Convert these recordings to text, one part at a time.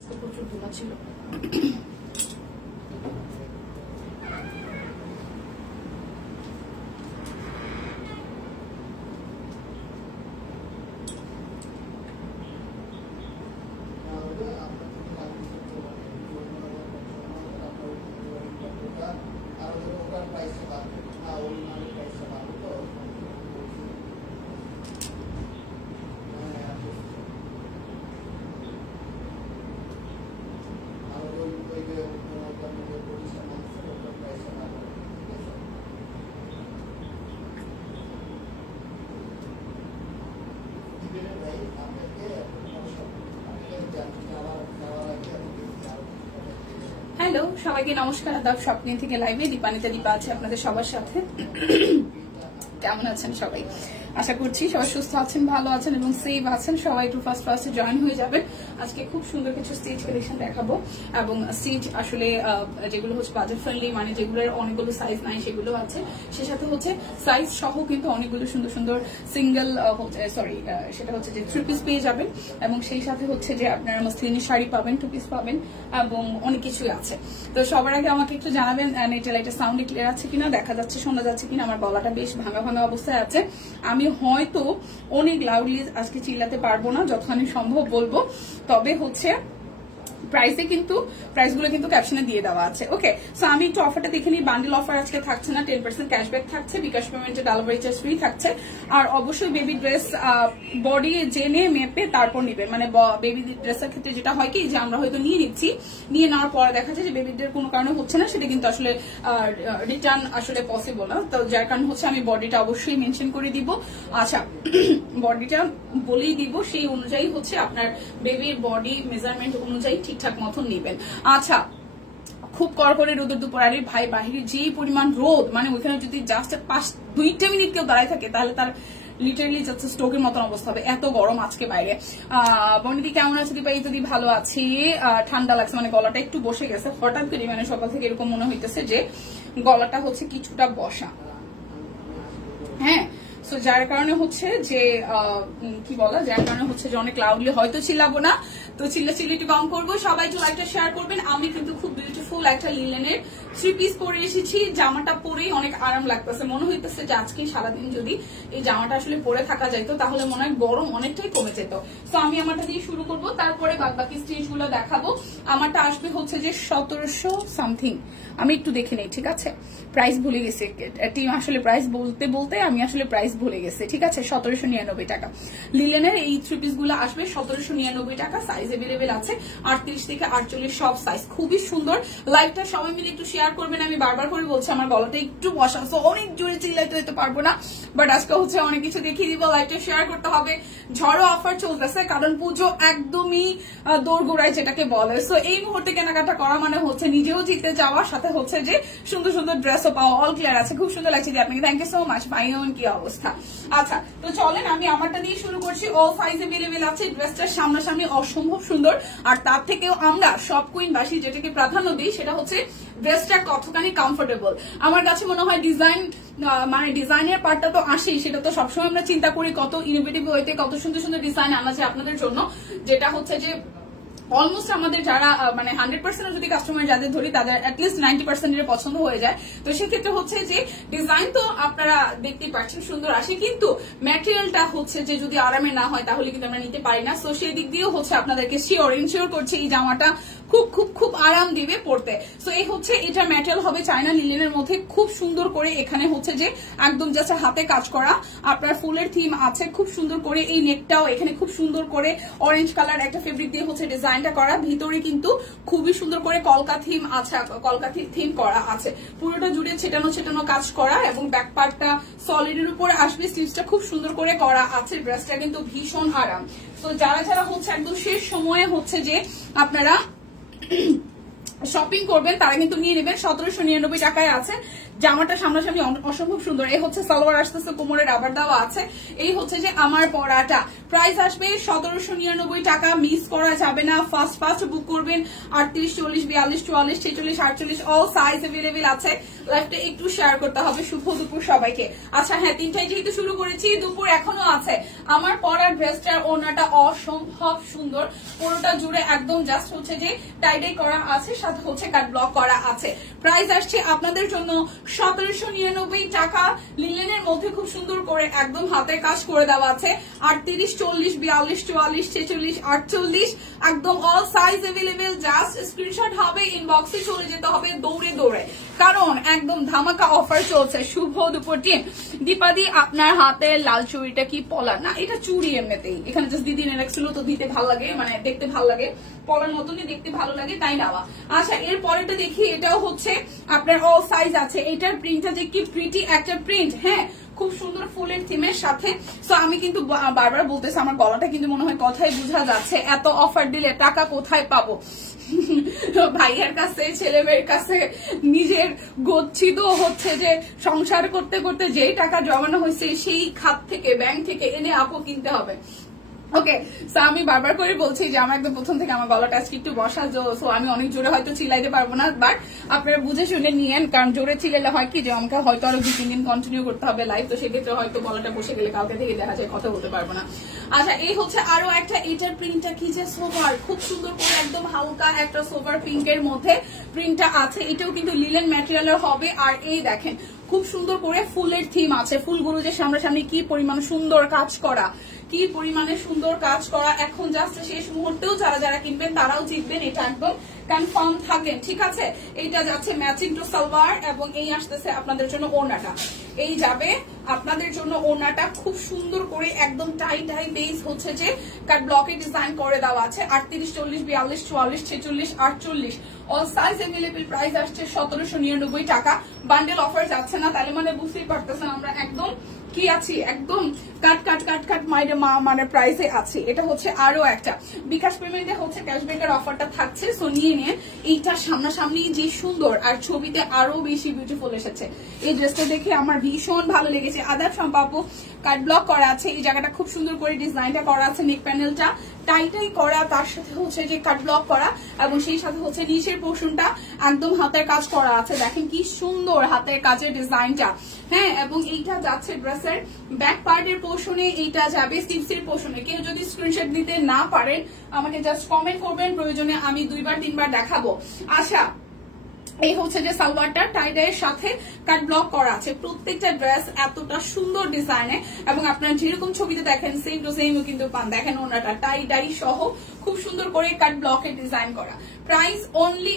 প্রচুর ধুলা ছিল। হ্যালো সবাইকে নমস্কার। আদাব স্বপ্ন থেকে লাইভে দীপানিতা দীপা আছে আপনাদের সবার সাথে। কেমন আছেন সবাই? আশা করছি সবাই সুস্থ আছেন, ভালো আছেন এবং সেভ আছেন। সবাই একটু ফার্স্টে জয়েন হয়ে যাবেন। আজকে খুব সুন্দর কিছু স্টিচ কালেকশন দেখাবো এবং স্টিচ আসলে যেগুলো হচ্ছে বাজেট ফ্রেন্ডলি, মানে যেগুলোর অনেকগুলো সাইজ নাই সেগুলো আছে, সে সাথে হচ্ছে সাইজ সহ কিন্তু অনেকগুলো সুন্দর সুন্দর সিঙ্গেল সেটা হচ্ছে যে 3 পিস পেয়ে যাবেন এবং সেই সাথে হচ্ছে যে আপনারা মসলিনের শাড়ি পাবেন, 2 পিস পাবেন এবং অনেক কিছুই আছে। তো সবার আগে আমাকে একটু জানাবেন নেটের লাইটের সাউন্ড ক্লিয়ার আছে কিনা, দেখা যাচ্ছে শোনা যাচ্ছে কিনা। আমার গলাটা বেশ ভাঙা ভাঙা অবস্থায় আছে। আমি হয়তো অনেক লাউডলি আজকে চিল্লাতে পারবো না, যতখানি সম্ভব বলবো। তবে হচ্ছে প্রাইসগুলো কিন্তু ক্যাপশনে দিয়ে দেওয়া আছে। ওকে, সো আমি একটু অফারটা দেখে নিই। বান্ডেল অফার আজকে থাকছে না, 10% ক্যাশব্যাক থাকছে, বিকাশ পেমেন্টে ডেলিভারি চার্জ ফ্রি থাকছে। আর অবশ্যই বেবি ড্রেস বডি জেনে মেপে তারপর নিবেন। মানে বেবি ড্রেসের ক্ষেত্রে যেটা হয় কি যে আমরা হয়তো নিয়ে নিচ্ছি, নিয়ে নেওয়ার পরে দেখা যায় যে বেবিদের কোনো কারণে হচ্ছে না, সেটা কিন্তু আসলে রিটার্ন আসলে পসিবল না। তো যার কারণে হচ্ছে আমি বডিটা অবশ্যই মেনশন করে দিব। আচ্ছা, বডিটা বলেই দিব, সেই অনুযায়ী হচ্ছে আপনার বেবির বডি মেজারমেন্ট অনুযায়ী ঠিকঠাক মতন নিবেন। আচ্ছা, খুব কড়কড়ে রোদের দুপুরে ভাই বাহিরে যেই পরিমাণ রোদ, মানে ওইখানে যদি জাস্ট 2 মিনিট কেউ দাঁড়ায় থাকে তাহলে তার লিটারালি যাচ্ছে স্টোকের মতন অবস্থা হবে, এত গরম আজকে বাইরে। বনিদি কেমন আছে? দীপাই যদি ভালো আছি। ঠান্ডা লাগছে, মানে গলাটা একটু বসে গেছে হঠাৎ করে, মানে সকাল থেকে এরকম মনে হইতেছে যে গলাটা হচ্ছে কিছুটা বসা। হ্যাঁ, সো যার কারণে হচ্ছে যে যার কারণে হচ্ছে যে অনেক লাউডলি হয়তো চিল্লাবো না, তো চিল্লাচিল্লি একটু কম করবো। সবাই একটু লাইকটা শেয়ার করবেন। আমি কিন্তু খুব বিউটিফুল একটা লিলেনের 3 পিস পরে এসেছি। জামাটা পরেই অনেক আরাম লাগতেছে, মনে হইতেছে যে আজকে সারাদিন যদি এই জামাটা আসলে পরে থাকা যাইতো তাহলে মনে হয় গরম অনেকটাই কমে যেত। তো আমি আমারটা দিয়ে শুরু করবো, তারপরে বাকি স্টিচ গুলো দেখাবো। আমারটা আসবে হচ্ছে যে 1700 সামথিং। আমি একটু দেখে নেই, ঠিক আছে? প্রাইস ভুলে গেছি টিম, আসলে প্রাইস বলতে বলতে আমি আসলে প্রাইস ভুলে গেছি। ঠিক আছে, 1799 টাকা লিলেনের এই 3 পিস গুলো আসবে 1799 টাকা। সাইজ এভেলেবেল আছে 38 থেকে 48 সব সাইজ। খুবই সুন্দর। লাইভটা সবাই মিলে একটু শেয়ার করবেন। আমি বারবার করে বলছি আমার গলাটা একটু বসা, সো অনেক জোরে চিল্লাইতে হইতে পারবো না, বাট আজকে হচ্ছে অনেক কিছু দেখিয়ে দিব। লাইভটা শেয়ার করতে হবে। ঝড়ো অফার চলতেছে কারণ পুজো একদমই দোরগোড়ায় যেটাকে বলে। সো এই মুহূর্তে কেনাকাটা করা মানে হচ্ছে নিজেও জিতে যাওয়ার সাথে হচ্ছে যে সুন্দর সুন্দর ড্রেসও পাওয়া। অল ক্লিয়ার আছে, খুব সুন্দর লাগছে। আপনাকে থ্যাংক ইউ সো মাচ। ভাইয়ন কি অবস্থা? আচ্ছা, তো চলেন আমি আমারটা দিয়ে শুরু করছি। অল সাইজ এভেলেবেল আছে। ড্রেসটার সামনাসামনি অসম্ভব সুন্দর, আর তার থেকেও আমরা সব কুইনবাসী যেটাকে প্রাধান্য দিই সেটা হচ্ছে ড্রেসটা কতখানি কমফোর্টেবল। আমার কাছে মনে হয় মানে ডিজাইনের পার্টটা তো আসেই, সেটা তো সবসময় আমরা চিন্তা করি কত ইনোভেটিভ ওয়েতে কত সুন্দর সুন্দর ডিজাইন আনা যায় আপনাদের জন্য, যেটা হচ্ছে যে অলমোস্ট আমাদের যারা মানে 100% যদি কাস্টমার যাদের ধরি তাদের অ্যাটলিস্ট 90% এর পছন্দ হয়ে যায়। তো সেক্ষেত্রে হচ্ছে যে ডিজাইন তো আপনারা দেখতে পাচ্ছেন সুন্দর আসে, কিন্তু ম্যাটেরিয়ালটা হচ্ছে যে যদি আরামে না হয় তাহলে কিন্তু আমরা নিতে পারি না। সো সেই দিক দিয়েও হচ্ছে আপনাদেরকে ইনশিওর করছে এই জামাটা খুব খুব খুব আরাম দিবে পড়তে। সো এই হচ্ছে এটা ম্যাটেরিয়াল হবে চায়না লিলেনের মধ্যে, খুব সুন্দর করে এখানে হচ্ছে যে একদম জাস্ট হাতে কাজ করা আপনার ফুলের থিম আছে খুব সুন্দর করে। এই নেকটাও এখানে খুব সুন্দর করে অরেঞ্জ কালার একটা ফেব্রিক দিয়ে হচ্ছে ডিজাইনটা করা। ভিতরে কিন্তু খুবই সুন্দর করে কলকা থিম আছে, কলকা থিম করা আছে। পুরোটা জুড়ে ছেটানো ছেটানো কাজ করা এবং ব্যাক পার্টটা সলিডের উপরে আসবে। স্লিভসটা খুব সুন্দর করে করা আছে। ড্রেসটা কিন্তু ভীষণ আরাম। তো যারা যারা হচ্ছে একদম শেষ সময়ে হচ্ছে যে আপনারা শপিং করবেন তারা কিন্তু নিয়ে নেবেন। 1799 টাকায় আছে। জামাটা সামনাসামনি অসম্ভব সুন্দর। এই হচ্ছে সালোয়ার আসতেছে, কোমরে রাবার দেওয়া আছে। এই হচ্ছে যে আমার পরাটা, প্রাইস আসবে 1799 টাকা। মিস করা যাবে না, ফার্স্ট বুক করবেন। 38, 40, 42, 44, 46, 48 অল সাইজ अवेलेबल আছে। লাইভটা একটু শেয়ার করতে হবে। শুভ দুপুর সবাইকে। আচ্ছা হ্যাঁ, 3টায় যেহেতু শুরু করেছি, দুপুর এখনো আছে। আমার পরার ড্রেসটার ওড়নাটা অসম্ভব সুন্দর, পুরোটা জুড়ে একদম জাস্ট হচ্ছে যে টাইডাই করা আছে, সাথে হচ্ছে কাট ব্লক করা আছে। প্রাইস আসছে আপনাদের জন্য 1799 টাকা। লিলেনের মধ্যে খুব সুন্দর করে একদম হাতের কাজ করে দেওয়া আছে। 38, 40, 42, 44, 46, 48 একদম all size available. Just screenshot হবে, ইনবক্সে চলে যেতে হবে দৌড়ে দৌড়ে, কারণ একদম ধামাকা অফার চলছে। শুভ দুপুর টিম। দীপাদি আপনার হাতের লাল চুড়িটা কি পলার না? এটা চুড়ি এমনিতেই, এখানে জাস্ট দিদি এনে রাখছিল তো দিতে ভালো লাগে, মানে দেখতে ভালো লাগে, পলার মতনই দেখতে ভালো লাগে তাই নেওয়া। আচ্ছা এর পরেটা দেখি, এটাও হচ্ছে আপনার অল সাইজ আছে। এটার প্রিন্টটা যে কি প্রিটি একটা প্রিন্ট, হ্যাঁ খুব সুন্দর ফুলের থিমের সাথে। সো আমি কিন্তু বারবার বলতেছি, আমার গলাটা কিন্তু মনে হয় কথাই বোঝা যাচ্ছে, এত অফার দিলে টাকা কোথায় পাবো? ভাইয়ের কাছে, ছেলে মেয়ের কাছে, নিজের গচ্ছিত হচ্ছে যে সংসার করতে করতে যেই টাকা জমানো হয়েছে সেই খাত থেকে, ব্যাংক থেকে এনে আপু কিনতে হবে। ওকে, সো আমি বারবার করে বলছি যে আমার একদম প্রথম থেকে আমার গলাটা আজকে একটু বসা, সো আমি অনেক জোরে হয়তো চিলাইতে পারবো না, বাট আপনারা বুঝে শুনে নিয়েন, কারণ জোরে চিলাইলে হয় কি যে আমাকে হয়তো আরো 2-3 দিন কন্টিনিউ করতে হবে লাইভ, তো সেক্ষেত্রে হয়তো গলাটা বসে গেলে কালকে থেকে দেখা যায় কথা বলতে পারবো না। আচ্ছা এই হচ্ছে আরো একটা, এটার প্রিন্টটা কি যে সোভার, খুব সুন্দর করে একদম হালকা একটা সোভার পিঙ্কের মধ্যে প্রিন্টটা আছে। এটাও কিন্তু লিলেন ম্যাটেরিয়ালের হবে। আর এই দেখেন খুব সুন্দর করে ফুলের থিম আছে, ফুলগুলো যে সামনাসামনি কি পরিমাণ সুন্দর কাজ করা, কি পরিমাণে সুন্দর কাজ করা। এখন জাস্ট শেষ মুহূর্তেও যারা যারা কিনবেন তারাও জিতবেন, এটা একদম কনফার্ম থাকেন, ঠিক আছে। এইটা যাচ্ছে ম্যাচিং টু সালোয়ার, এবং এই আসতেছে আপনাদের জন্য ওড়নাটা। এই যাবে আপনাদের জন্য ওড়নাটা, খুব সুন্দর করে একদম টাই বেস হচ্ছে যে কাট ব্লকে ডিজাইন করে দেওয়া আছে। 38, 40, 42, 44, 46, 48 অল সাইজ अवेलेबल। প্রাইস আসছে 1799 টাকা। বান্ডেল অফার যাচ্ছে না, তাহলে মানে বুঝতেই পারতেছেন আমরা একদম কি আছি, একদম কাট মানে প্রাইসে আছি। এটা হচ্ছে আরো একটা বিকাশ পেমেন্টে হচ্ছে ক্যাশব্যাকের অফারটা থাকছে, সো নিয়ে নিন। এইটা সামনাসামনি যে সুন্দর, আর ছবিতে আরো বেশি বিউটিফুল এসেছে। এই ড্রেসটা দেখে আমার ভীষণ ভালো লেগেছে। আদাব সম্পাপু কাট ব্লক করা আছে, এই জায়গাটা খুব সুন্দর করে ডিজাইনটা করা আছে, নেক প্যানেলটা টাইটাই করা, তার সাথে হচ্ছে যে কাট ব্লক করা, এবং সেই সাথে হচ্ছে নিচের পোর্শনটা একদম হাতের কাজ করা আছে। দেখেন কি সুন্দর হাতের কাজের ডিজাইনটা, হ্যাঁ। এবং এইটা যাচ্ছে ড্রেসের ব্যাক পার্টের পোর্শনে, এইটা যাবে স্লিভসের পোর্শনে। কেউ যদি স্ক্রিনশট নিতে না পারেন আমাকে জাস্ট কমেন্ট করবেন, প্রয়োজনে আমি 2-3 বার দেখাবো। আচ্ছা এই হচ্ছে যে সালোয়ারটা টাইডাইয়ের সাথে কাট ব্লক করা আছে। প্রত্যেকটা ড্রেস এতটা সুন্দর ডিজাইনে, এবং আপনারা যেরকম ছবিতে দেখেন সেম টু সেম কিন্তু পান। দেখেন ওনাটা টাইডাই সহ খুব সুন্দর করে কাট ব্লকের ডিজাইন করা। প্রাইস অনলি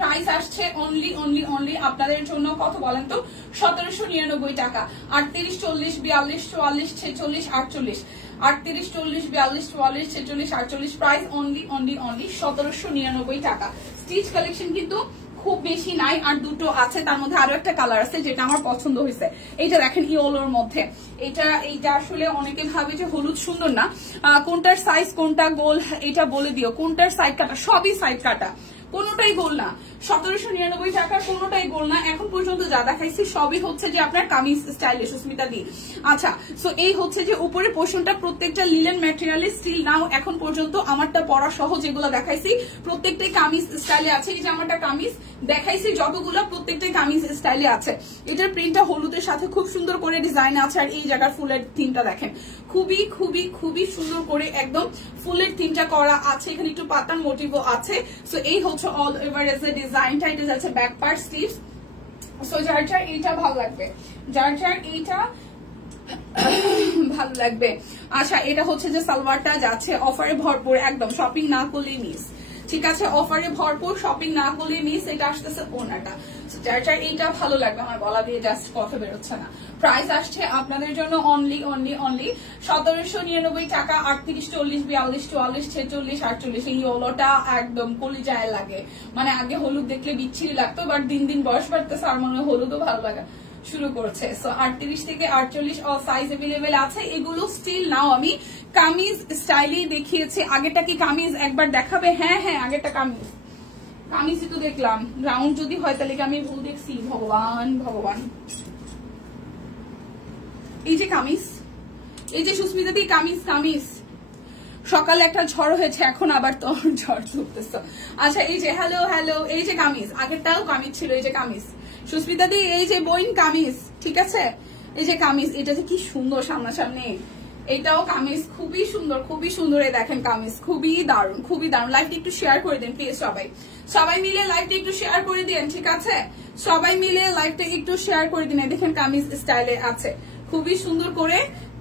প্রাইস আসছে অনলি আপনাদের জন্য কত বলেন তো? 1799 টাকা। 38, 40, 42, 44, 46, 48 38, 40, 42, 44, 46, 48 প্রাইস অনলি 1799 টাকা। স্টিচ কালেকশন কিন্তু খুব বেশি নাই, আর দুটো আছে, তার মধ্যে আরো একটা কালার আছে যেটা আমার পছন্দ হয়েছে। এইটা দেখেন ইয়েলোর মধ্যে, এইটা আসলে অনেকে ভাবে যে হলুদ সুন্দর না, কোনটার সাইজ কোনটা গোল এটা বলে দিও। কোনটার সাইড কাটা? সবই সাইড কাটা, কোনোটাই গোল না। 1799 টাকা, কোনোটাই গোল না। এখন পর্যন্ত যা দেখাইছি সবই হচ্ছে যে আপনার কামিজ স্টাইলে সুস্মিতা দি। আচ্ছা সো এই হচ্ছে যে উপরে পোর্শনটা প্রত্যেকটা লিলেন ম্যাটেরিয়ালে স্টিল নাও এখন পর্যন্ত আমারটা পরা সহ যেগুলো দেখাইছি প্রত্যেকটাই কামিজ স্টাইলে আছে। এই যে আমারটা কামিজ দেখাইছি যতগুলো প্রত্যেকটাই কামিজ স্টাইলে আছে। এটার প্রিন্টটা হলুদের সাথে খুব সুন্দর করে ডিজাইন আছে, আর এই জায়গার ফুলের থিমটা দেখেন খুবই সুন্দর করে একদম ফুলের থিমটা করা আছে। এখানে একটু পাতার মোটিভও আছে। সো এই হচ্ছে অল ওভার এজ এ ডিজাইনটা। এটা যাচ্ছে ব্যাক পার্ট স্লিভস। সো যার এইটা ভালো লাগবে, যার এইটা ভালো লাগবে। আচ্ছা এটা হচ্ছে যে সালোয়ারটা যাচ্ছে অফারে ভরপুর, একদম শপিং না করলেই মিস, ঠিক আছে। অফারে ভরপুর, শপিং না করলেই মিস। এটা আসতেছে ওনাটা, যার এইটা ভালো লাগবে। আমার গলা দিয়ে জাস্ট কথা বেরোচ্ছে না। প্রাইস আসছে আপনাদের জন্য অনলি 1799 টাকা। 38, 40, 42, 44, 46, 48 এই ইয়েলোটা একদম কলিজায় লাগে। মানে আগে হলুদ দেখলে বিচ্ছিরি লাগতো, বাট দিন দিন বয়স বাড়তেছে আর মনে হয় হলুদও ভালো লাগা শুরু করছে। সো 38 থেকে 48 অল সাইজ अवेलेबल আছে। এগুলো স্টিল নাও আমি কামিজ স্টাইলেই দেখিয়েছি। আগেটা কি কামিজ একবার দেখাবে? হ্যাঁ আগেটা কামিজ। কামিজই তো দেখলাম, রাউন্ড যদি হয় তাহলে কি আমি ভুল দেখছি? ভগবান ভগবান। এই যে কামিজ, এই যে সুস্মিতা দি কামিজ, কামিজ সকালে একটা ঝড় হয়েছে, এখন আবার তো ঝড় তুলতেছ। আচ্ছা এই যে হ্যালো হ্যালো, এই যে কামিজ, আগেরটাও কামিজ ছিল, এই যে কামিজ সুস্মিতা দি, এই যে বইন কামিজ, ঠিক আছে? এই যে কামিজ, এটা যে কি সুন্দর সামনাসামনি, এটাও কামিজ খুবই সুন্দর, খুবই সুন্দর। এই দেখেন কামিজ খুবই দারুণ, খুবই দারুণ। লাইভটা একটু শেয়ার করে দেন প্লিজ, সবাই সবাই মিলে লাইভটা একটু শেয়ার করে দিন, ঠিক আছে? সবাই মিলে লাইভটা একটু শেয়ার করে দিন। দেখেন কামিজ স্টাইলে আছে, খুবই সুন্দর করে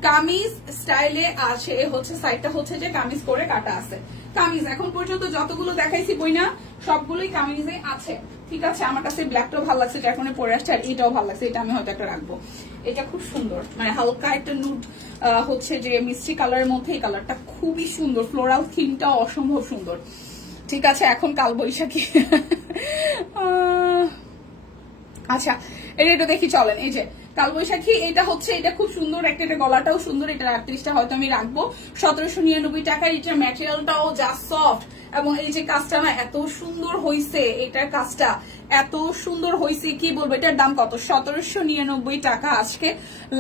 কামিজ স্টাইলে আছে। হচ্ছে সাইডটা হচ্ছে যে কামিজ করে কাটা আছে। কামিজ এখন পর্যন্ত যতগুলো দেখাইছি বইনা সবগুলোই কামিজে আছে, ঠিক আছে? আমার কাছে ব্ল্যাকটাও ভালো লাগছে, এটা এখন পরে আসছে, আর এটাও ভালো লাগছে, এটা আমি হয়তো একটা রাখবো। এটা খুব সুন্দর, মানে হালকা একটা নুড হচ্ছে যে মিষ্টি কালারের মধ্যে, এই কালারটা খুবই সুন্দর, ফ্লোরাল থিমটাও অসম্ভব সুন্দর, ঠিক আছে? এখন কালবৈশাখী। আচ্ছা এটা দেখি চলেন। এই যে কালবৈশাখী, এটা হচ্ছে, এটা খুব সুন্দর একটা, এটা গলাটাও সুন্দর, এটা 38টা হয়তো আমি রাখবো 1799 টাকায়। এটার ম্যাটেরিয়ালটাও যা সফট, এবং এই যে কাজটা না এত সুন্দর হয়েছে, এটার কাজটা এত সুন্দর হয়েছে কি বলবো। এটার দাম কত? 1799 টাকা। আজকে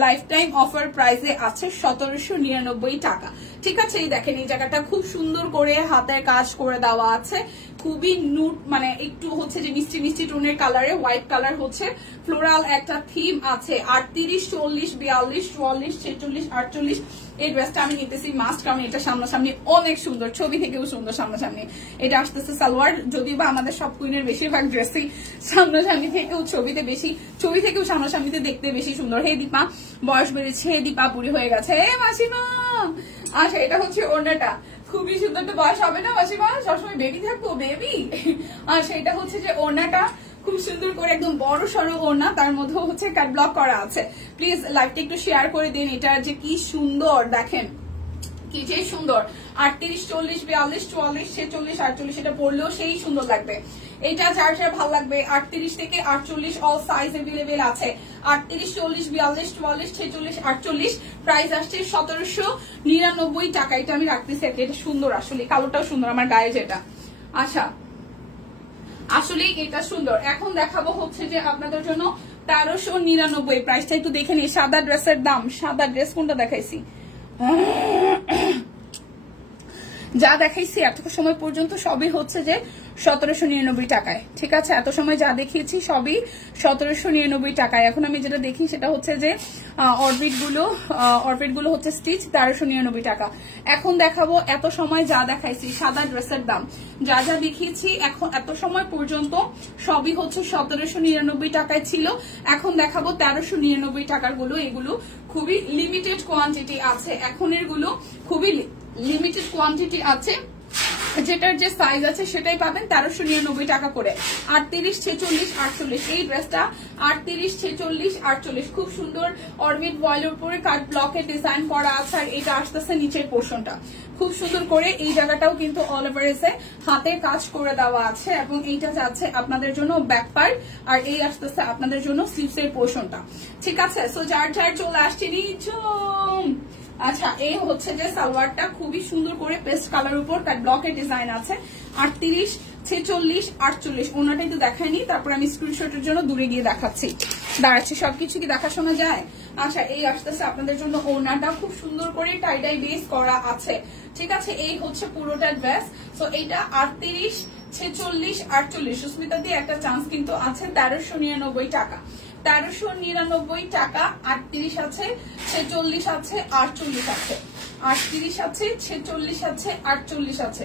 লাইফ টাইম অফার প্রাইসে আছে 1799 টাকা, ঠিক আছে? এই দেখেন এই জায়গাটা খুব সুন্দর করে হাতের কাজ করে দেওয়া আছে, খুবই নুট, মানে একটু হচ্ছে যে মিষ্টি মিষ্টি টোনের কালারে, হোয়াইট কালার হচ্ছে, ফ্লোরাল একটা থিম আছে। 38, 40, 42, 44, 46, 48 এই ড্রেসটা আমি নিতেছি মাস্ট, কারণ এটা সামনাসামনি অনেক সুন্দর, ছবি থেকেও সুন্দর সামনাসামনি। এটা আসতেছে সালোয়ার, যদিও বা আমাদের সব কুইনের বেশিরভাগ ড্রেসই সামনাসামনি থেকেও ছবিতে বেশি, ছবি থেকেও সামনাসামনিতে দেখতে বেশি সুন্দর। হে দীপা বয়স বেড়েছে, হে দীপা বুড়ি হয়ে গেছে, হে মাসিমা। আচ্ছা এটা হচ্ছে ওড়নাটা, খুবই সুন্দর। তো বয়স হবে না মাসিমা? সবসময় বেবি থাকবো, বেবি। আচ্ছা এটা হচ্ছে যে ওড়নাটা খুব সুন্দর করে একদম বড় সড়ো ওড়না, তার মধ্যেও হচ্ছে কাট ব্লক করা আছে। প্লিজ লাইভটা একটু শেয়ার করে দিন। এটা যে কি সুন্দর দেখেন, কি যে সুন্দর। 38, 40, 42, 44, 46, 48 এটা পরলেও সেই সুন্দর লাগবে। এটা যার যার ভালো লাগবে। 38 থেকে 48 অল সাইজ अवेलेबल আছে। 38, 40, 42, 44, 46, 48 প্রাইস আসছে 1799 টাকা। এটা আমি রাখতেছি, এটা সুন্দর, আসলে কালোটাও সুন্দর আমার গায়ে যেটা। আচ্ছা আসলে এটা সুন্দর। এখন দেখাবো হচ্ছে যে আপনাদের জন্য 1399 প্রাইসটা একটু দেখে নিই। সাদা ড্রেসের দাম, সাদা ড্রেস কোনটা দেখাইছি? যা দেখাইছি এত সময় পর্যন্ত সবই হচ্ছে যে 1799 টাকায়, ঠিক আছে? এত সময় যা দেখিয়েছি সবই 1799 টাকায়। এখন আমি যেটা দেখি সেটা হচ্ছে যে অরবিট গুলো হচ্ছে স্টিচ 1399 টাকা। এখন দেখাবো এত সময় যা দেখাইছি সাদা ড্রেসের দাম, যা যা দেখিয়েছি এখন এত সময় পর্যন্ত সবই হচ্ছে 1799 টাকায় ছিল। এখন দেখাবো 1399 টাকার গুলো। এগুলো খুবই লিমিটেড কোয়ান্টিটি আছে, এখন এগুলো খুবই লিমিটেড কোয়ান্টিটি আছে, যেটার যে সাইজ আছে সেটাই পাবেন 1399 টাকা করে। 38, 46, 48 এই ড্রেসটা 38, 46, 48 খুব সুন্দর অরবিট ভয়েলের উপরে কাট ব্লকে ডিজাইন করা আছে। আর এটা আসতেছে নিচের পোর্শনটা খুব সুন্দর করে, এই জায়গাটাও কিন্তু অল ওভার এসে হাতে কাজ করে দেওয়া আছে, এবং এইটা যাচ্ছে আপনাদের জন্য ব্যাক পার্ট, আর এই আসতেছে আপনাদের জন্য স্লিভস এর পোর্শনটা, ঠিক আছে? সো যার যার চলে আসছে নিচুম। আচ্ছা এই হচ্ছে যে সালোয়ারটা খুবই সুন্দর করে পেস্ট কালার উপর কাট ব্লকের ডিজাইন আছে। 38, 46, 48 ওনাটাই তো দেখায়নি, তারপর আমি স্ক্রিনশটের জন্য দূরে গিয়ে দেখাচ্ছি, দাঁড়াচ্ছি। সবকিছু কি দেখা শোনা যায়? আচ্ছা এই আসতেছে আপনাদের জন্য ওনাটা খুব সুন্দর করে টাইডাই বেস করা আছে, ঠিক আছে? এই হচ্ছে পুরোটা ড্রেস। সো এইটা 38, 46, 48 সুস্মিতা দিয়ে একটা চান্স কিন্তু আছে 1399 টাকা। 1399 টাকা। 38 আছে, 46 আছে, 48 আছে, 38 আছে, 46 আছে, 48 আছে,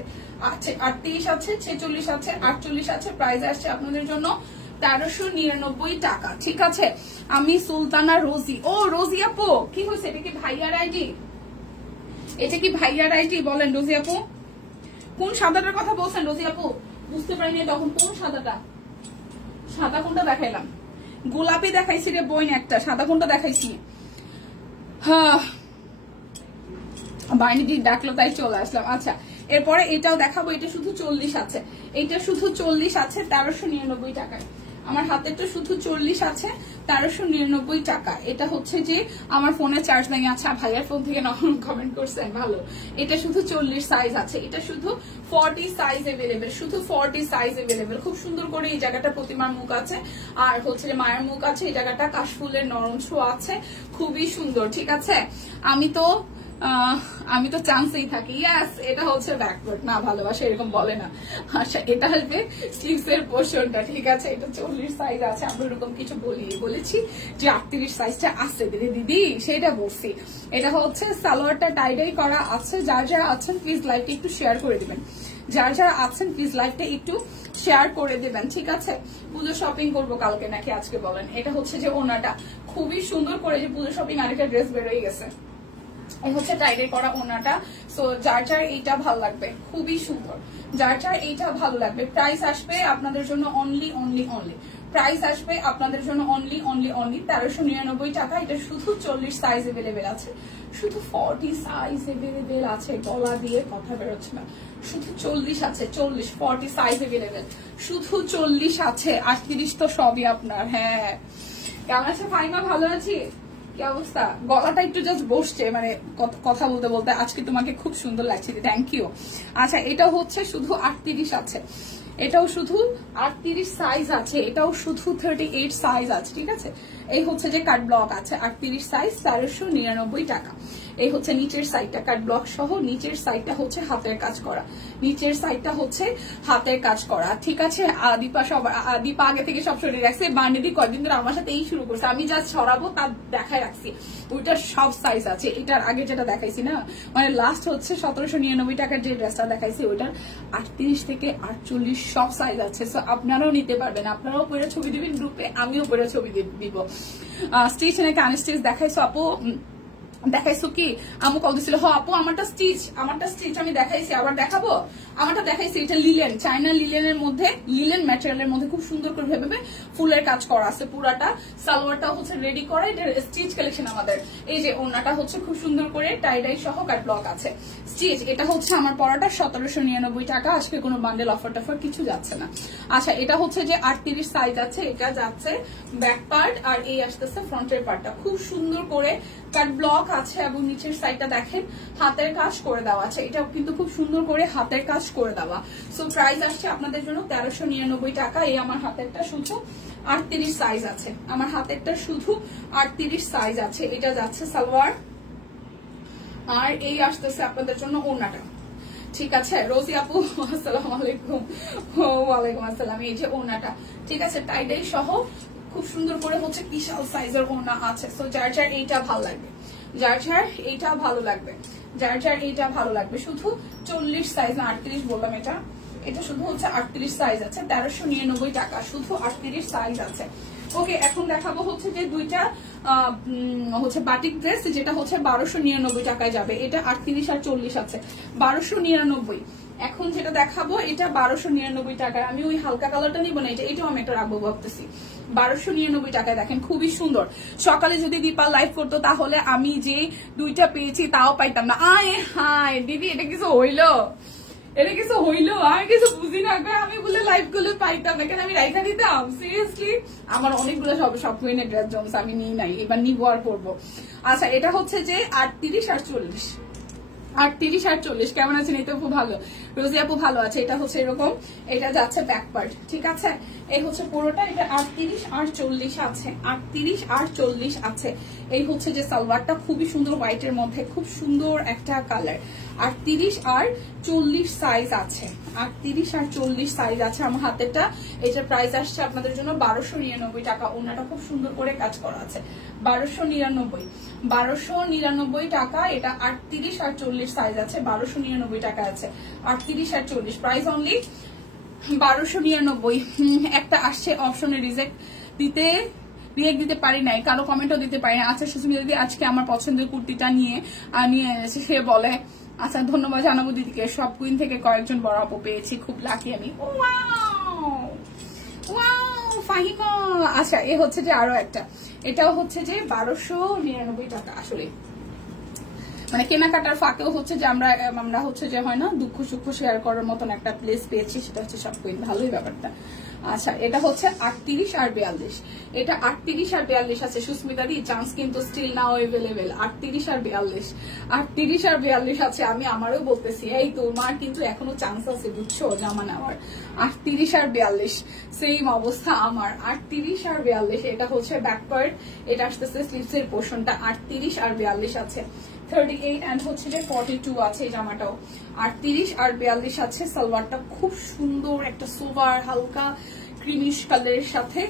38 আছে, 46 আছে, 48 আছে। প্রাইস আসছে আপনাদের জন্য 1399 টাকা, ঠিক আছে? আমি সুলতানা রোজি। ও রোজি আপু কি হয়েছে? এটা কি ভাইয়ার আইডি? এটা কি ভাইয়ার আইডি? বলেন রোজি আপু কোন সাদাটার কথা বলছেন? রোজি আপু বুঝতে পারিনি তখন কোন সাদাটা, সাদা কোনটা দেখাইলাম? গোলাপি দেখাইছি রে বইন একটা, সাদা কোনটা দেখাইছি? হ্যাঁ বাইনি ডাকলো তাই চলে আসলাম। আচ্ছা এরপরে এটাও দেখাবো, এটা শুধু 40 আছে, এটা শুধু 40 আছে 1399 টাকায়। আমার হাতে তো শুধু 40 আছে 1399 টাকা। এটা হচ্ছে যে আমার ফোনে চার্জ নাই। আচ্ছা ভাইয়ার ফোন থেকে কমেন্ট করছেন, ভালো। এটা শুধু 40 সাইজ আছে, এটা শুধু 40 সাইজ এভেলেবেল, শুধু 40 সাইজ এভেলেবেল। খুব সুন্দর করে এই জায়গাটা প্রতিমার মুখ আছে, আর হচ্ছে মায়ের মুখ আছে, এই জায়গাটা কাশফুলের নরম ছোঁয়া আছে, খুবই সুন্দর। ঠিক আছে, আমি তো চান্সেই থাকি। ইয়াস, এটা হচ্ছে ব্যাকওয়ার্ড না, ভালোবাসা এরকম বলে না। আচ্ছা, এটা আসবে স্লিভস এর পোর্শনটা। ঠিক আছে, এটা 40 সাইজ আছে। আমরা এরকম কিছু বলেছি যে 38 সাইজটা আছে দিদি, সেটা বলছি। এটা হচ্ছে সালোয়ারটা টাইডাই করা আছে। যারা আছেন প্লিজ লাইভটা একটু শেয়ার করে দিবেন, যারা আছেন প্লিজ লাইভটা একটু শেয়ার করে দেবেন। ঠিক আছে, পুজো শপিং করবো কালকে নাকি আজকে বলেন। এটা হচ্ছে যে ওনাটা খুবই সুন্দর করে, যে পুজো শপিং আরেকটা ড্রেস বেরোয় গেছে, এই হচ্ছে টাইডে করা ওনাটা। সো যার এইটা ভালো লাগবে, খুবই সুন্দর, যার এইটা ভালো লাগবে। প্রাইস আসবে আপনাদের জন্য অনলি প্রাইস আসবে আপনাদের জন্য অনলি 1399 টাকা। এটা শুধু 40 সাইজ এভেলেবেল আছে, শুধু 40 সাইজ এভেলেবেল আছে। গলা দিয়ে কথা বেরোচ্ছে না, শুধু 40 আছে, 40 সাইজ এভেলেবেল, শুধু 40 আছে। 38 তো সবই আপনার। হ্যাঁ, কেমন আছে ফাইমা? ভালো আছি। কি অবস্থা? গলাটা একটু জাস্ট বসছে, মানে কথা বলতে বলতে। আজকে তোমাকে খুব সুন্দর লাগছে, থ্যাংক ইউ। আচ্ছা, এটা হচ্ছে শুধু 38 আছে, এটাও শুধু 38 সাইজ আছে, এটাও শুধু 38 সাইজ আছে। ঠিক আছে, এই হচ্ছে যে কাট ব্লক আছে, 38 সাইজ, 1399 টাকা। এই হচ্ছে নিচের সাইডটা কাট ব্লক সহ, নিচের সাইডটা হচ্ছে হাতের কাজ করা, নিচের সাইডটা হচ্ছে হাতের কাজ করা। ঠিক আছে, দীপা আগে থেকে সব সরিয়ে রাখছে। বান্ডিদি কয়েকদিন ধরে আমার সাথে এই শুরু করছে, আমি যা ছড়াবো তা দেখায় রাখছি। ওইটার সব সাইজ আছে। এটার আগে যেটা দেখাইছি না, মানে লাস্ট হচ্ছে 1799 টাকার যে ড্রেসটা দেখাইছি, ওইটার 38 থেকে 48 সব সাইজ আছে। সো আপনারাও নিতে পারবেন, আপনারাও পরে ছবি দিবেন গ্রুপে, আমিও পরে ছবি দিব। স্টিচ নাকি আনস্টিচ দেখাইছো আপু? দেখাইছো কি? আমু কল দিছিল। হ আপু, আমারটা স্টিচ আমি দেখাইছি, আবার দেখাবো। আমারটা দেখাইছি, এটা লিলেন, চায়না লিলেনের মধ্যে, লিলেন ম্যাটেরিয়ালের মধ্যে খুব সুন্দর করে ভেবে ফুলের কাজ করা আছে পুরাটা। সালোয়ারটা হচ্ছে রেডি করা, এটা স্টিচ কালেকশন আমাদের। এই যে ওনাটা হচ্ছে খুব সুন্দর করে টাইডাই সহ কাট ব্লক আছে, স্টিচ। এটা হচ্ছে আমার পরাটা 1799 টাকা। আজকে কোনো বান্ডেল অফার টাফার কিছু যাচ্ছে না। আচ্ছা, এটা হচ্ছে যে 38 সাইজ আছে, এটা যাচ্ছে ব্যাক পার্ট, আর এই আসতেছে ফ্রন্টের পার্টটা। খুব সুন্দর করে কাট ব্লক আছে, এবং নিচের সাইডটা দেখেন হাতের কাজ করে দেওয়া আছে। এটাও কিন্তু খুব সুন্দর করে হাতের কাজ করে দেওয়া। সো প্রাইস আসছে আপনাদের জন্য 1399 টাকা। এই আমার হাতেরটা শুধু 38 সাইজ আছে, আমার হাতেরটা শুধু 38 সাইজ আছে। এটা যাচ্ছে সালোয়ার, আর এই আসতেছে আপনাদের জন্য ওড়নাটা। ঠিক আছে, রোজি আপু আসসালামু আলাইকুম। ওয়ালাইকুম আসসালাম। এই যে ওড়নাটা, ঠিক আছে, টাইডাই সহ খুব সুন্দর করে হচ্ছে বিশাল সাইজের ওড়না আছে। সো যার এইটা ভালো লাগবে, যার এইটা ভালো লাগবে, যার এইটা ভালো লাগবে। শুধু 40 সাইজ না 38 বললাম, এটা শুধু হচ্ছে 38 সাইজ আছে, 1399 টাকা, শুধু 38 সাইজ আছে। ওকে, এখন দেখাবো হচ্ছে যে দুইটা হচ্ছে বাটিক ড্রেস, যেটা হচ্ছে 1299 টাকায় যাবে। এটা 38 আর 40 আছে, 1299। এখন যেটা দেখাবো এটা 1299 টাকায়। আমি ওই হালকা কালারটা নিবো না, এটাও আমি একটা রাখবো ভাবতেছি। 1299 টাকায় দেখেন, খুবই সুন্দর। সকালে যদি দীপা লাইভ করতো তাহলে আমি যে দুইটা পেয়েছি তাও পাইতাম না। আয় হায় দিদি, এটা কিছু হইলো? এটা কিছু হইলো? আমি কিছু বুঝি না, আমি বলে লাইভ গুলো পাইতাম না কেন? আমি রাইখা দিতাম সিরিয়াসলি। আমার অনেকগুলো সব কুইনের ড্রেস জমস আমি নিই নাই, এবার নিবো আর করবো। আচ্ছা, এটা হচ্ছে যে 38 আর 40, 38 আর 40। কেমন আছেন? এই তো খুব ভালো, রোজি আপু ভালো আছে। এটা হচ্ছে এরকম, এটা যাচ্ছে ব্যাক পার্ট। ঠিক আছে, এই হচ্ছে পুরোটা। এটা 38 আর 40 আছে, 38 আর 40 আছে। এই হচ্ছে যে সালোয়ারটা, খুবই সুন্দর হোয়াইটের মধ্যে, খুব সুন্দর একটা কালার। 38 আর 40 সাইজ আছে, 38 আর 40 সাইজ আছে আমার হাতেরটা। এটার প্রাইস আসছে আপনাদের জন্য 1299 টাকা। ওনাটা খুব সুন্দর করে কাজ করা আছে, 1299 টাকা। এটা 38 আর 40 সাইজ আছে, 1299 টাকা আছে। 38 আর 40 প্রাইস অনলি 1299। একটা আসছে অপশনে রিজেক্ট দিতে পারি নাই, কারো কমেন্টও দিতে পারি না। আচ্ছা, সুস্মিতা দিদি আজকে আমার পছন্দের কুর্তিটা নিয়ে এনেছে, সে বলে আচ্ছা ধন্যবাদ জানাবো দিদিকে। সব কুইন থেকে কয়েকজন বড় আপু পেয়েছি, খুব লাকি আমি। ফাহিমা। আচ্ছা, এ হচ্ছে যে আরো একটা, এটাও হচ্ছে যে 1299 টাকা। আসলে মানে কেনাকাটার ফাঁকেও হচ্ছে যে আমরা হচ্ছে যে হয় না দুঃখ সুখ শেয়ার করার মতন একটা প্লেস পেয়েছি, সেটা হচ্ছে সব কুইন, ভালোই ব্যাপারটা। আচ্ছা এটা হচ্ছে 38 আর 42, এটা 38 আর 42 আছে সুস্মিতা দি, চান্স কিন্তু স্টিল নাও अवेलेबल। 38 আর 42, 38 আর 42 আছে। আমি আমারও বলতেছি এই তোমার কিন্তু এখনো চান্স আছে বুঝছো জামা নেওয়ার। 38 আর 42 সেম অবস্থা আমার, 38 আর 42। এটা হচ্ছে ব্যাক পার্ট, এটা আসতেছে স্লিভস এর পোর্শনটা, 38 আর 42 আছে। 38 এন্ড হচ্ছে যে 42 আছে এই জামাটাও, 38 আর 42 আছে। সালোয়ারটা খুব সুন্দর একটা সোভার হালকা ক্রিমিশ কালারের সাথে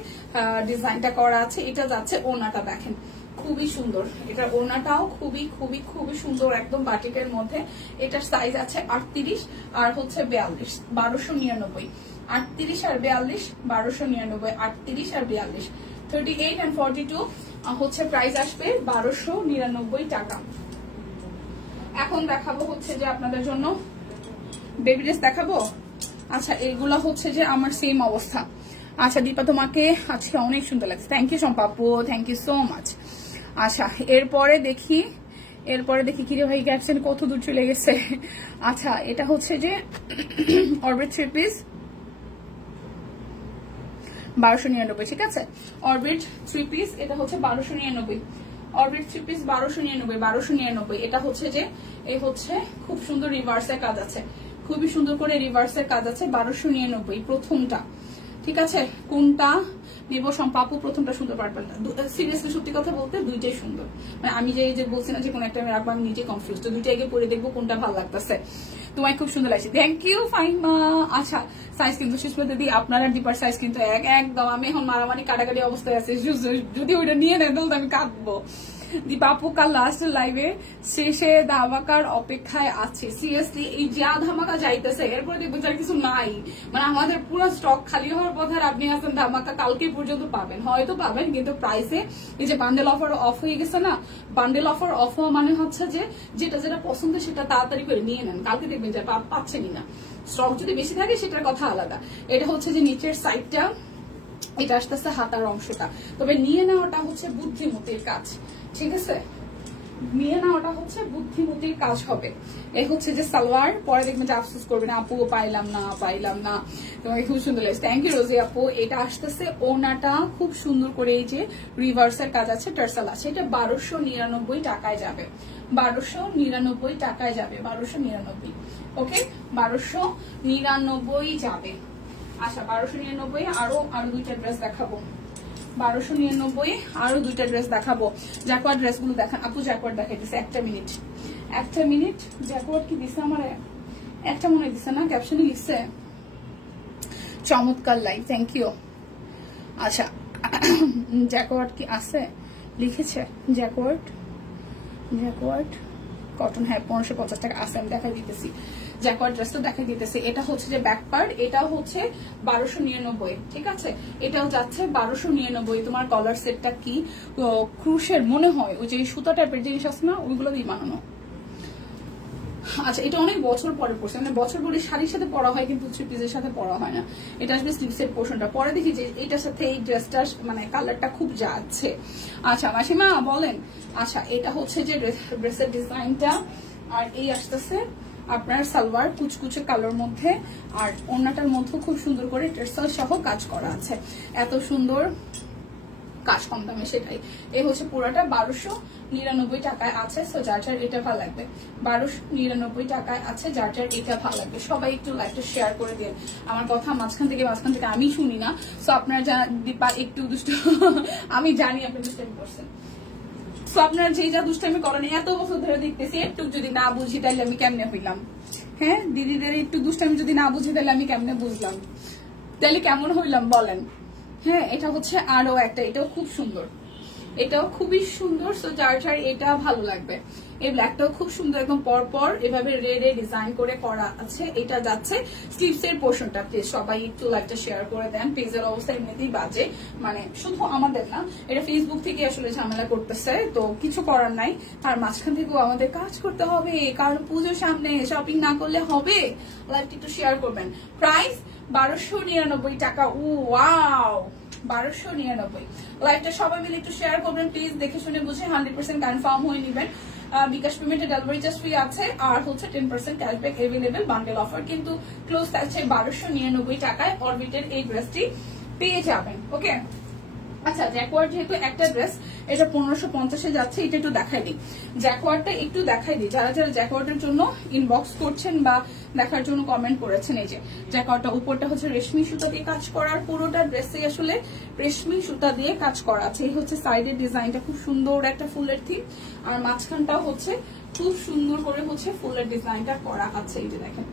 ডিজাইনটা করা আছে। এটা যাচ্ছে ওড়নাটা দেখেন খুবই সুন্দর, এটার ওড়নাটাও খুবই খুবই খুবই সুন্দর একদম বাটিকের মধ্যে। এটার সাইজ আছে 38 আর হচ্ছে 42, 1299। 38 আর 42 1299, 38 আর 42। 38 এন্ড 42 হচ্ছে প্রাইস আসবে 1299 টাকা। এখন দেখাবো হচ্ছে যে আপনাদের জন্য বেবি ড্রেস দেখাবো। আচ্ছা এগুলো হচ্ছে যে আমার সেম অবস্থা। আচ্ছা দীপা তোমাকে আজকে অনেক সুন্দর লাগছে, থ্যাংক ইউ সম্পাপু, থ্যাংক ইউ সো মাচ। আচ্ছা এরপরে দেখি কি রে ভাই ক্যাপশন কত দূর চলে গেছে। আচ্ছা এটা হচ্ছে যে অরবিট 3 পিস 1299, ঠিক আছে। অরবিট 3 পিস এটা হচ্ছে 1299, অরবিট 3 পিস 1299। এটা হচ্ছে যে এই হচ্ছে খুব সুন্দর রিভার্সের কাজ আছে, খুবই সুন্দর করে রিভার্সের কাজ আছে। 1299 প্রথমটা, ঠিক আছে। কোনটা নেবো সম্পাপু? প্রথমটা সুন্দর, পার্পলটা। সিরিয়াসলি সত্যি কথা বলতে দুইটাই সুন্দর, মানে আমি যে বলছি না যে কোন একটা আমি রাখবো, আমি নিজে কনফিউজ। তো দুইটা আগে পরে দেখবো কোনটা ভালো লাগতেছে। তোমায় খুব সুন্দর লাগছে, থ্যাংক ইউ ফাইমা। আচ্ছা সাইজ কিন্তু সুস্মিতা দি আপনার আর দীপার সাইজ কিন্তু একদম। আমি এখন মারামারি কাটাকাটি অবস্থায় আছি, যদি ওইটা নিয়ে নেয় তাহলে আমি কাঁদবো। দীপা আপু কাল লাস্ট লাইভে শেষে ধামাকার অপেক্ষায় আছে। সিরিয়াসলি এই যা ধামাকা যাইতেছে এরপরে দেখবেন যার কিছু নাই, মানে আমাদের পুরো স্টক খালি হওয়ার পথে। আর আপনি হাসান ধামাকা কালকে পর্যন্ত পাবেন, হয়তো পাবেন, কিন্তু প্রাইসে এই যে বান্ডেল অফার অফ হয়ে গেছে না, বান্ডেল অফার অফ হওয়া মানে হচ্ছে যে যেটা পছন্দ সেটা তাড়াতাড়ি করে নিয়ে নেন, কালকে দেখবেন যে পাচ্ছেনই না। স্টক যদি বেশি থাকে সেটার কথা আলাদা। এটা হচ্ছে যে নিচের সাইডটা, এটা আসতেছে হাতার অংশটা। তবে নিয়ে নেওয়াটা হচ্ছে বুদ্ধিমতির কাজ, ঠিক আছে। নিয়ে নেওয়াটা হচ্ছে বুদ্ধিমতির কাজ হবে। এই হচ্ছে যে সালোয়ার, পরে দেখবেন যে আফসোস করবেন আপু পাইলাম না। তোমাকে খুব সুন্দর লাগছে, থ্যাংক ইউ রোজি আপু। এটা আসতেছে ওনাটা খুব সুন্দর করে এই যে রিভার্সের কাজ আছে, টার্সাল আছে। এটা 1299 টাকায় যাবে, 1299 টাকায় যাবে, 1299। ওকে 1299 যাবে। আচ্ছা 1299 আরো দুইটা ড্রেস দেখাবো, 1299 আরো দুইটা ড্রেস দেখাবো। জ্যাকওয়ার্ড ড্রেস গুলো দেখান আপু, জ্যাকওয়ার্ড দেখাইতেছে। একটা মিনিট জ্যাকওয়ার্ড কি দিছে আমার? একটা মনে দিছে না, ক্যাপশনে লিখছে চমৎকার লাইভ, থ্যাংক ইউ। আচ্ছা জ্যাকওয়ার্ড কি আছে লিখেছে? জ্যাকওয়ার্ড কটন, হ্যাঁ 1550 টাকা আছে, আমি দেখাই দিতেছি। জ্যাকওয়ার্ড ড্রেসটা দেখাই দিতেছি। এটা হচ্ছে যে ব্যাক পার্ট, এটাও হচ্ছে 1299, ঠিক আছে। এটাও যাচ্ছে 1299। তোমার কলার সেটটা কি ক্রুশের মনে হয়, ওই যে সুতা টাইপের জিনিস আছে না, ওইগুলো দিয়ে বানানো। আচ্ছা এটা অনেক বছর পরে পড়ছে, মানে বছর পরে শাড়ির সাথে পরা হয় কিন্তু থ্রি পিসের সাথে পরা হয় না। এটা আসবে স্লিভসের পোর্শনটা। পরে দেখি যে এটার সাথে এই ড্রেসটা মানে কালারটা খুব যাচ্ছে। আচ্ছা মাসিমা বলেন। আচ্ছা এটা হচ্ছে যে ড্রেসের ডিজাইনটা, আর এই আসতেছে আপনার সালোয়ার কুচকুচে কালোর মধ্যে, আর ওড়নাটার মধ্যে খুব সুন্দর করে টার্সাল সহ কাজ করা আছে। এত সুন্দর কাজ, কম দামে সেটাই। এই হচ্ছে পুরোটা 1299 টাকায় আছে। সো যার যার এটা ভালো লাগবে, 1299 টাকায় আছে, যার যার এটা ভালো লাগবে। সবাই একটু লাইকটা শেয়ার করে দিন। আমার কথা মাঝখান থেকে আমি শুনি না, সো আপনারা দীপা একটু দুষ্ট আমি জানি আপনি দুষ্টামি করছেন, সো আপনারা যে যা দুষ্টামি করেন এত বছর ধরে দেখতেছি, একটু যদি না বুঝি তাহলে আমি কেমনে হইলাম? হ্যাঁ দিদিদের একটু দুষ্টামি যদি না বুঝি তাহলে আমি কেমনে বুঝলাম? তাহলে কেমন হইলাম বলেন? হ্যাঁ এটা হচ্ছে আরো একটা, এটাও খুব সুন্দর, এটাও খুবই সুন্দর। সো যার যার এটা ভালো লাগবে। এই ব্ল্যাকটাও খুব সুন্দর, একদম পরপর এভাবে রেডে ডিজাইন করে করা আছে। এটা যাচ্ছে স্লিভস এর পোর্শনটা। প্লিজ সবাই একটু লাইকটা শেয়ার করে দেন। পেজের অবস্থা এমনিতেই বাজে, মানে শুধু আমাদের না, এটা ফেসবুক থেকে আসলে ঝামেলা করতেছে, তো কিছু করার নাই। তার মাঝখান থেকেও আমাদের কাজ করতে হবে, কারণ পুজোর সামনে শপিং না করলে হবে। লাইকটা একটু শেয়ার করবেন। প্রাইস 1299 টাকা। ওয়াও 1299। লাইভটা সবাই মিলে একটু শেয়ার করবেন প্লিজ, দেখে শুনে বুঝে 100% কনফার্ম হয়ে নেবেন। বিকাশ পেমেন্টে ডেলিভারি চার্জ ফ্রি আছে, আর হচ্ছে 10% ক্যাশব্যাক এভেলেবেল বান্ডেল অফার। কিন্তু ক্লোজ থাকছে 1299 টাকায় অরবিটের এই ড্রেসটি পেয়ে যাবেন। ওকে, আচ্ছা জ্যাকওয়ার্ড যেহেতু একটা ড্রেস, এটা 1550-এ যাচ্ছে, এটা একটু দেখাই দিই। জ্যাকওয়ার্ডটা একটু দেখাই দিই, যারা যারা জ্যাকওয়ার্ডের জন্য ইনবক্স করছেন বা দেখার জন্য কমেন্ট করেছেন। এই যে জ্যাকওয়ার্ডটা, উপরটা হচ্ছে রেশমি সুতা দিয়ে কাজ করার, পুরোটা ড্রেসে আসলে রেশমি সুতা দিয়ে কাজ করা আছে। এই হচ্ছে সাইডের ডিজাইনটা, খুব সুন্দর একটা ফুলের থিম, আর মাঝখানটাও হচ্ছে খুব সুন্দর করে হচ্ছে ফুলের ডিজাইনটা করা আছে। এই যে দেখেন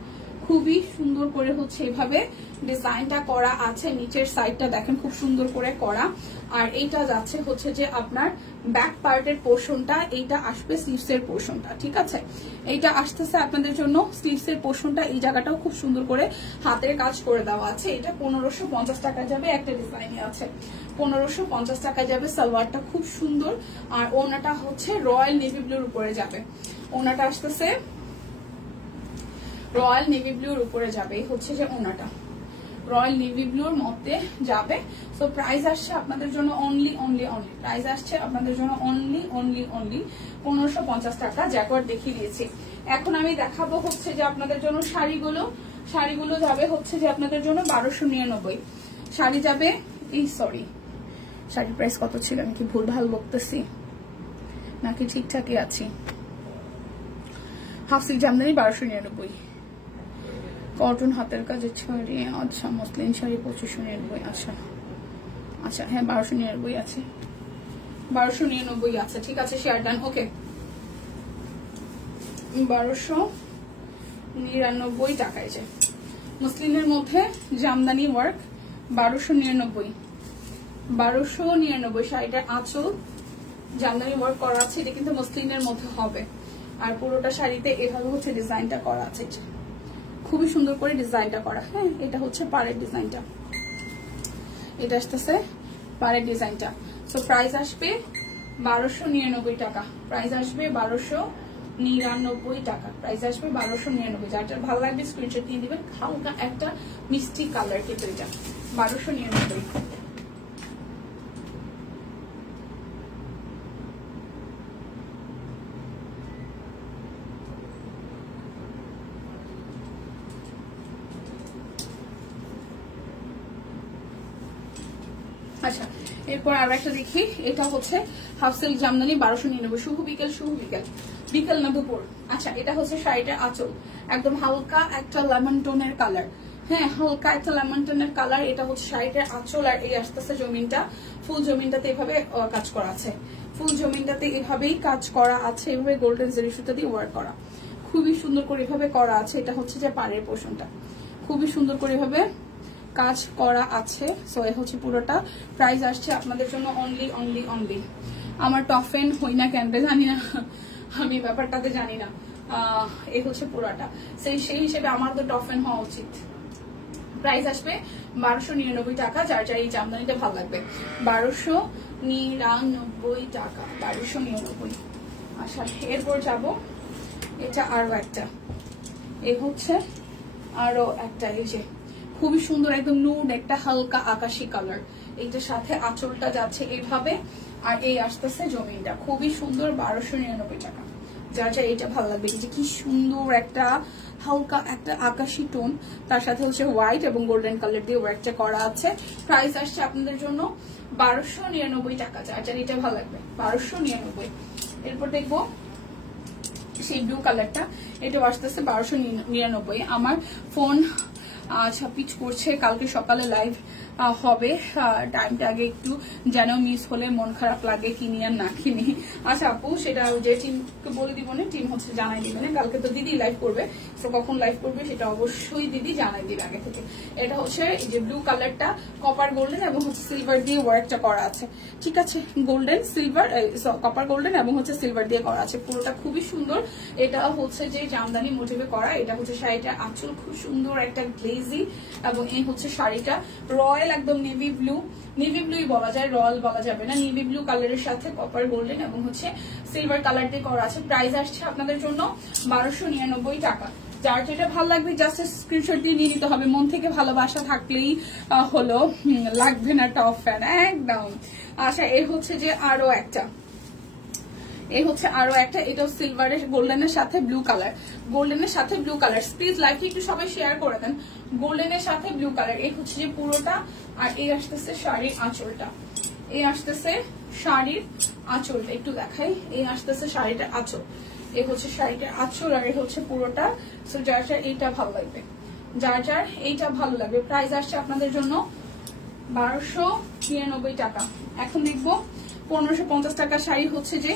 খুবই সুন্দর করে হচ্ছে এইভাবে ডিজাইনটা করা আছে। নিচের সাইডটা দেখেন খুব সুন্দর করে করা, আর এইটা যাচ্ছে হচ্ছে যে আপনার ব্যাক পার্টের পোর্শনটা, এইটা আসবে স্লিভসের পোর্শনটা। ঠিক আছে, এইটা আসতেছে আপনাদের জন্য স্লিভসের পোর্শনটা, এই জায়গাটাও খুব সুন্দর করে হাতের কাজ করে দেওয়া আছে। এটা 1550 টাকা যাবে, একটা ডিজাইনই আছে 1550 টাকা যাবে। সালোয়ারটা খুব সুন্দর, আর ওনাটা হচ্ছে রয়্যাল নেভি ব্লুর উপরে যাবে। ওনাটা আসতেছে রয়্যাল নেভি ব্লুর উপরে যাবে, এই হচ্ছে যে ওনাটা রয়্যাল নেভি ব্লুর মধ্যে যাবে। সো প্রাইস আসছে আপনাদের জন্য অনলি প্রাইস আসছে আপনাদের জন্য অনলি 1550 টাকা। জ্যাকওয়ার্ড দেখিয়ে দিয়েছি। এখন আমি দেখাবো হচ্ছে যে আপনাদের জন্য শাড়িগুলো যাবে হচ্ছে যে আপনাদের জন্য 1299 শাড়ি যাবে। এই সরি, শাড়ির প্রাইস কত ছিল, আমি কি ভুলভাল বলতেছি নাকি ঠিকঠাকই আছি? হাফ সিল্ক জামদানি 1299, কটন হাতের কাজের শাড়ি, আচ্ছা মসলিন শাড়ি 2599। আচ্ছা হ্যাঁ 1299 আছে, 1299 আছে। ঠিক আছে, শেয়ার ডান। ওকে, 1299 টাকায় যে মুসলিমের মধ্যে জামদানি ওয়ার্ক 1299 শাড়িটার আঁচল জামদানি ওয়ার্ক করা আছে। এটা কিন্তু মুসলিমের মধ্যে হবে, আর পুরোটা শাড়িতে এভাবে হচ্ছে ডিজাইনটা করা আছে, খুবই সুন্দর করে ডিজাইনটা করা। হ্যাঁ, এটা হচ্ছে পাড়ের ডিজাইনটা, এটা আসতেছে পাড়ের ডিজাইনটা। সো প্রাইস আসবে 1299 টাকা, প্রাইস আসবে 1299 টাকা, প্রাইস আসবে 1299। যার ভালো লাগবে স্ক্রিনশট দিয়ে দিবেন। হালকা একটা মিষ্টি কালার কিন্তু এটা 1299। আচ্ছা, এরপর আর একটা দেখি। এটা হচ্ছে হাফ সিল্ক জামদানি 1299। শুভ বিকেল, বিকেল না দুপুর। আচ্ছা, এটা হচ্ছে শাড়িটার আঁচল, একদম হালকা একটা লেমন টোনের কালার। হ্যাঁ, হালকা একটা লেমন টোনের কালার। এটা হচ্ছে শাড়িটার আঁচল, আর এই আসতেছে জমিনটা। ফুল জমিনটাতে এভাবে কাজ করা আছে, ফুল জমিনটাতে এভাবেই কাজ করা আছে, এভাবে গোল্ডেন জরি সুতা দিয়ে ওয়ার্ক করা, খুবই সুন্দর করে এভাবে করা আছে। এটা হচ্ছে যে পাড়ের পোর্শনটা, খুবই সুন্দর করে এভাবে কাজ করা আছে। সো এ হচ্ছে পুরোটা। প্রাইস আসছে আপনাদের জন্য অনলি। আমার টফেন হই না কেন জানি না, আমি ব্যাপারটাতে জানি না। এই হচ্ছে পুরোটা, সেই হিসেবে আমার তো টফেন হওয়া উচিত। প্রাইস আসবে 1299 টাকা। যার যার এই জামদানিটা ভালো লাগবে 1299 টাকা, 1299। আচ্ছা, এরপর যাব, এটা আরো একটা, এই হচ্ছে আরো একটা, এই যে খুবই সুন্দর একদম নুড একটা হালকা আকাশি কালার। এইটার সাথে আঁচলটা যাচ্ছে এইভাবে, আর এই আসতেছে জমিনটা, খুবই সুন্দর 1299 টাকা। যার যা এটা ভালো লাগবে, এই যে কি সুন্দর একটা হালকা একটা আকাশি টোন, তার সাথে হচ্ছে হোয়াইট এবং গোল্ডেন কালার দিয়ে ওয়ার্কটা করা আছে। প্রাইস আসছে আপনাদের জন্য 1299 টাকা। যার যার এটা ভালো লাগবে 1299। এরপর দেখবো সেই ব্লু কালারটা, এটা আসতেছে 1299। আমার ফোন আচ্ছা পিচ করছে, কালকে সকালে লাইভ হবে, টাইমটা আগে একটু যেন মিস হলে মন খারাপ লাগে, কিনি আর না কিনি। আচ্ছা আপু, সেটা যে টিমকে বলে দিব না, টিম হচ্ছে জানাই দিবে না। কালকে তো দিদি লাইভ করবে, তো কখন লাইভ করবে সেটা অবশ্যই দিদি জানাই দিবে আগে থেকে। এটা হচ্ছে এই যে ব্লু কালারটা কপার গোল্ডেন এবং হচ্ছে সিলভার দিয়ে ওয়ার্কটা করা আছে। ঠিক আছে, গোল্ডেন সিলভার, কপার গোল্ডেন এবং হচ্ছে সিলভার দিয়ে করা আছে, পুরোটা খুবই সুন্দর। এটা হচ্ছে যে জামদানি মোটিভে করা। এটা হচ্ছে শাড়িটা আঁচল খুব সুন্দর একটা গ্লেজি, এবং এই হচ্ছে শাড়িটা রয়্যাল একদম নেভি ব্লুই বলা যায়, রয়্যাল বলা যাবে না। নেভি ব্লু কালারের সাথে কপার গোল্ডেন এবং হচ্ছে সিলভার কালার দিয়ে করা আছে। প্রাইস আসছে আপনাদের জন্য 1299 টাকা। যার যেটা ভালো লাগবে জাস্ট স্ক্রিনশট দিয়ে নিয়ে নিতে হবে। মন থেকে ভালোবাসা থাকলেই হলো, লাগবে না টপ ফ্যান একদম। আচ্ছা, এর হচ্ছে যে আরো একটা, এই হচ্ছে আরো একটা, এটাও সিলভারের গোল্ডেনের সাথে ব্লু কালার, গোল্ডেনের সাথে ব্লু কালার। প্লিজ লাইভটি একটু সবাই শেয়ার করে দেন। গোল্ডেনের সাথে ব্লু কালার, এই হচ্ছে যে পুরোটা। আর এই আসতেছে শাড়ির আঁচলটা, এই আসতেছে শাড়ির আঁচলটা, একটু দেখাই। এই আসতেছে শাড়িটার আঁচল, এই হচ্ছে শাড়িটার আঁচল, আর এই হচ্ছে পুরোটা। সো যার যার এইটা ভালো লাগবে, যার যার এইটা ভালো লাগবে। প্রাইস আসছে আপনাদের জন্য 1299 টাকা। এখন দেখবো 1550 টাকা শাড়ি হচ্ছে যে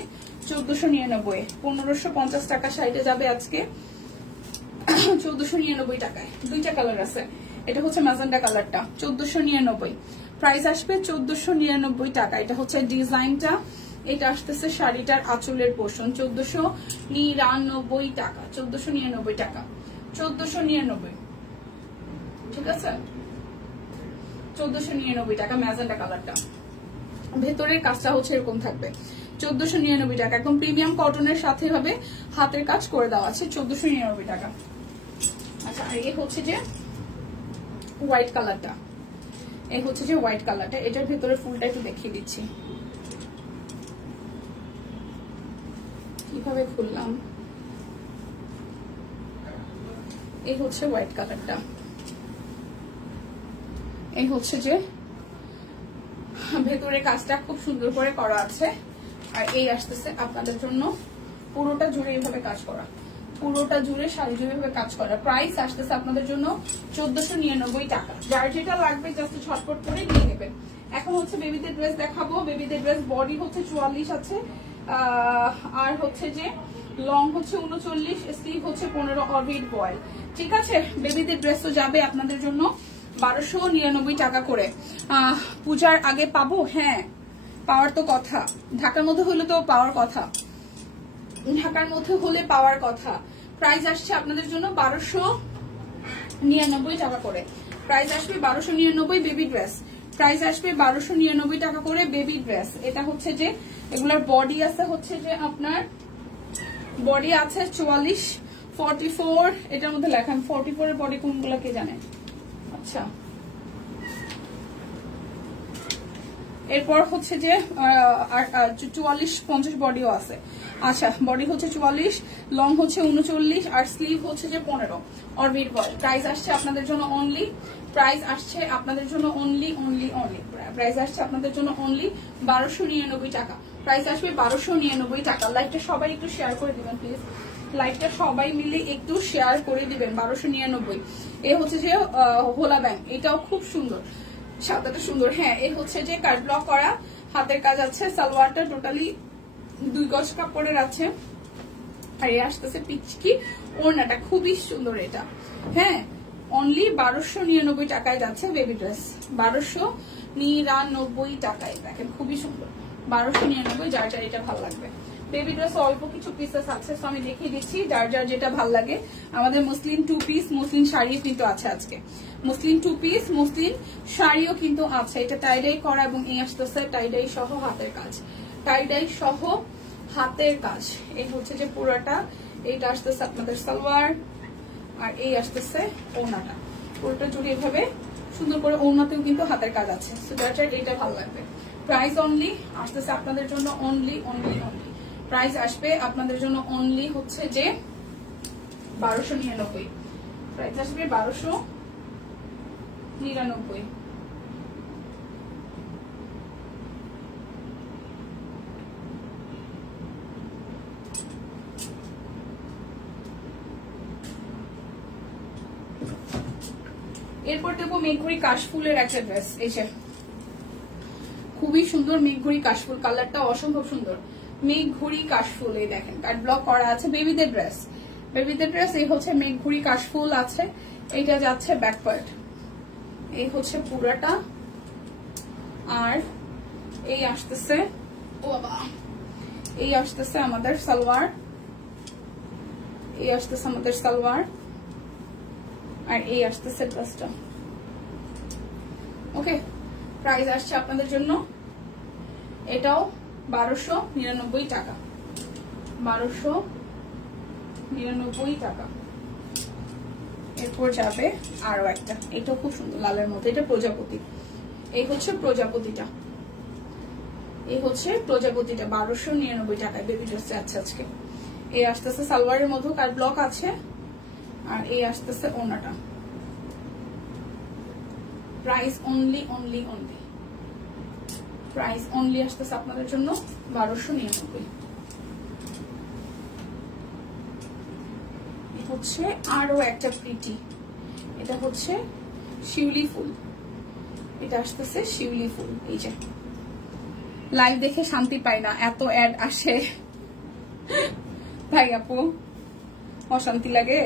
1499, 1550 টাকা শাড়িটা যাবে আজকে 1499 টাকায়। দুইটা কালার আছে, এটা হচ্ছে ম্যাজেন্টা কালারটা, 1499। প্রাইস আসবে 1499 টাকা। এটা হচ্ছে ডিজাইনটা, এটা আসতেছে শাড়িটার আঁচলের পোর্শন, 1499 টাকা, 1499 টাকা, 1499। ঠিক আছে, 1499 টাকা ম্যাজেন্টা কালারটা। ভেতরের কাজটা হচ্ছে এরকম থাকবে, 1499 টাকা। একদম প্রিমিয়াম কটনের সাথে হবে হাতের কাজ করে দেওয়া আছে, 1499 টাকা। আচ্ছা, আর এই হচ্ছে যে হোয়াইট কালারটা, এই হচ্ছে যে হোয়াইট কালারটা, এটার ভেতরে ফুলটা একটু দেখিয়ে দিচ্ছি কিভাবে খুললাম। এই হচ্ছে হোয়াইট কালারটা, এই হচ্ছে যে ভেতরে কাজটা খুব সুন্দর করে করা আছে। আর এই আসতেছে আপনাদের জন্য পুরোটা জুড়ে এইভাবে কাজ করা, পুরোটা জুড়ে শাড়ি জুড়ে এইভাবে কাজ করা। প্রাইস আসতেছে আপনাদের জন্য 1499 টাকা। যার যেটা লাগবে জাস্ট ঝটপট করে নিয়ে নেবেন। এখন হচ্ছে বেবিদের ড্রেস দেখাবো। বেবিদের ড্রেস বডি হচ্ছে 44 আছে, আর হচ্ছে যে লং হচ্ছে 39, স্লিভ হচ্ছে 15 অরবিট বয়েল। ঠিক আছে, বেবিদের ড্রেস তো যাবে আপনাদের জন্য 1299 টাকা করে। পূজার আগে পাবো? হ্যাঁ, পাওয়ার তো কথা, ঢাকার মধ্যে হলে তো পাওয়ার কথা, ঢাকার মধ্যে হলে পাওয়ার কথা। প্রাইস আসছে আপনাদের জন্য 1299 টাকা করে। প্রাইস আসবে 1299 বেবি ড্রেস, প্রাইস আসবে 1299 টাকা করে বেবি ড্রেস। এটা হচ্ছে যে এগুলার বডি আছে হচ্ছে যে আপনার বডি আছে 44, 44, এটার মধ্যে লেখান 44 এর বডি কোনগুলো কে জানে। আচ্ছা, এরপর হচ্ছে যে 44-50 বডিও আছে। আচ্ছা, বডি হচ্ছে 44, লং হচ্ছে 39, আর স্লিভ হচ্ছে যে 15 অরবিট বয়েল। প্রাইস আসছে আপনাদের জন্য অনলি, প্রাইস আসছে আপনাদের জন্য অনলি প্রাইস আসছে আপনাদের জন্য অনলি 1299 টাকা। প্রাইস আসবে 1299 টাকা। লাইভটা সবাই একটু শেয়ার করে দিবেন প্লিজ, লাইভটা সবাই মিলে একটু শেয়ার করে দিবেন। 1299। এ হচ্ছে যে হোলা ব্যাং, এটাও খুব সুন্দর, সাদাটা সুন্দর। হ্যাঁ, এই হচ্ছে যে কাট ব্লক করা হাতের কাজ আছে। সালোয়ারটা টোটালি 2 গজ কাপড়ের আছে। আর এই আসতেছে পিচকি ওড়নাটা, খুবই সুন্দর এটা। হ্যাঁ, অনলি 1299 টাকায় যাচ্ছে বেবি ড্রেস, 1299 টাকায়। দেখেন খুবই সুন্দর, 1299। যার যার এটা ভালো লাগবে। বেবি ড্রেস অল্প কিছু পিসেস আছে, তো আমি দেখিয়ে দিচ্ছি যার যার যেটা ভালো লাগে। আমাদের মুসলিম 2 পিস মুসলিম শাড়িও কিন্তু আছে আজকে, মুসলিম 2 পিস মুসলিম শাড়িও কিন্তু আছে। এটা টাইডাই করা এবং এই আসতেছে টাইডাই সহ হাতের কাজ, টাইডাই সহ হাতের কাজ। এই হচ্ছে যে পুরোটা, এইটা আসতেছে আপনাদের সালোয়ার, আর এই আসতেছে ওড়নাটা। পুরোটা জুড়ে এভাবে সুন্দর করে ওড়নাতেও কিন্তু হাতের কাজ আছে। সো যার যার এইটা ভালো লাগবে। প্রাইস অনলি আসতেছে আপনাদের জন্য অনলি, প্রাইস আসবে আপনাদের জন্য অনলি হচ্ছে যে 1299। প্রাইস আসবে 1299। এরপর দেখবো মেঘঘড়ি কাশফুলের একটা ড্রেস। এই যে খুবই সুন্দর মেঘঘড়ি কাশফুল, কালারটা অসম্ভব সুন্দর। মেঘঘড়ি কাশফুল, এই দেখেন কাট ব্লক করা আছে। বেবিদের ড্রেস, বেবিদের ড্রেস। এই হচ্ছে মেঘঘড়ি কাশফুল আছে, এইটা যাচ্ছে ব্যাক পার্ট। এই হচ্ছে পুরাটা, আর এই আসতেছে ও বাবা, এই আসতেছে আমাদের সালোয়ার, এই আসতেছে আমাদের সালোয়ার, আর এই আসতেছে ড্রেসটা। ওকে, প্রাইস আসছে আপনাদের জন্য এটাও 1299 টাকা, 1299 টাকা। এরপর যাবে আরো একটা, এটাও খুব সুন্দর লালের মধ্যে, এটা প্রজাপতি। এই হচ্ছে প্রজাপতিটা, এই হচ্ছে প্রজাপতিটা 1299 টাকায় বেবি ড্রেস যাচ্ছে আজকে। এই আসতেছে সালোয়ারের মধ্যে কার ব্লক আছে, আর এই আসতেছে ওনাটা। প্রাইস অনলি প্রাইস অনলি আসতেছে আপনাদের জন্য 1299। হচ্ছে আরো একটা প্রিটি, এটা হচ্ছে শিউলি ফুল, এটা আসতেছে শিউলি ফুল। এই যে লাইভ দেখে শান্তি পাই না, এত অ্যাড আসে ভাই আপু, অশান্তি লাগে।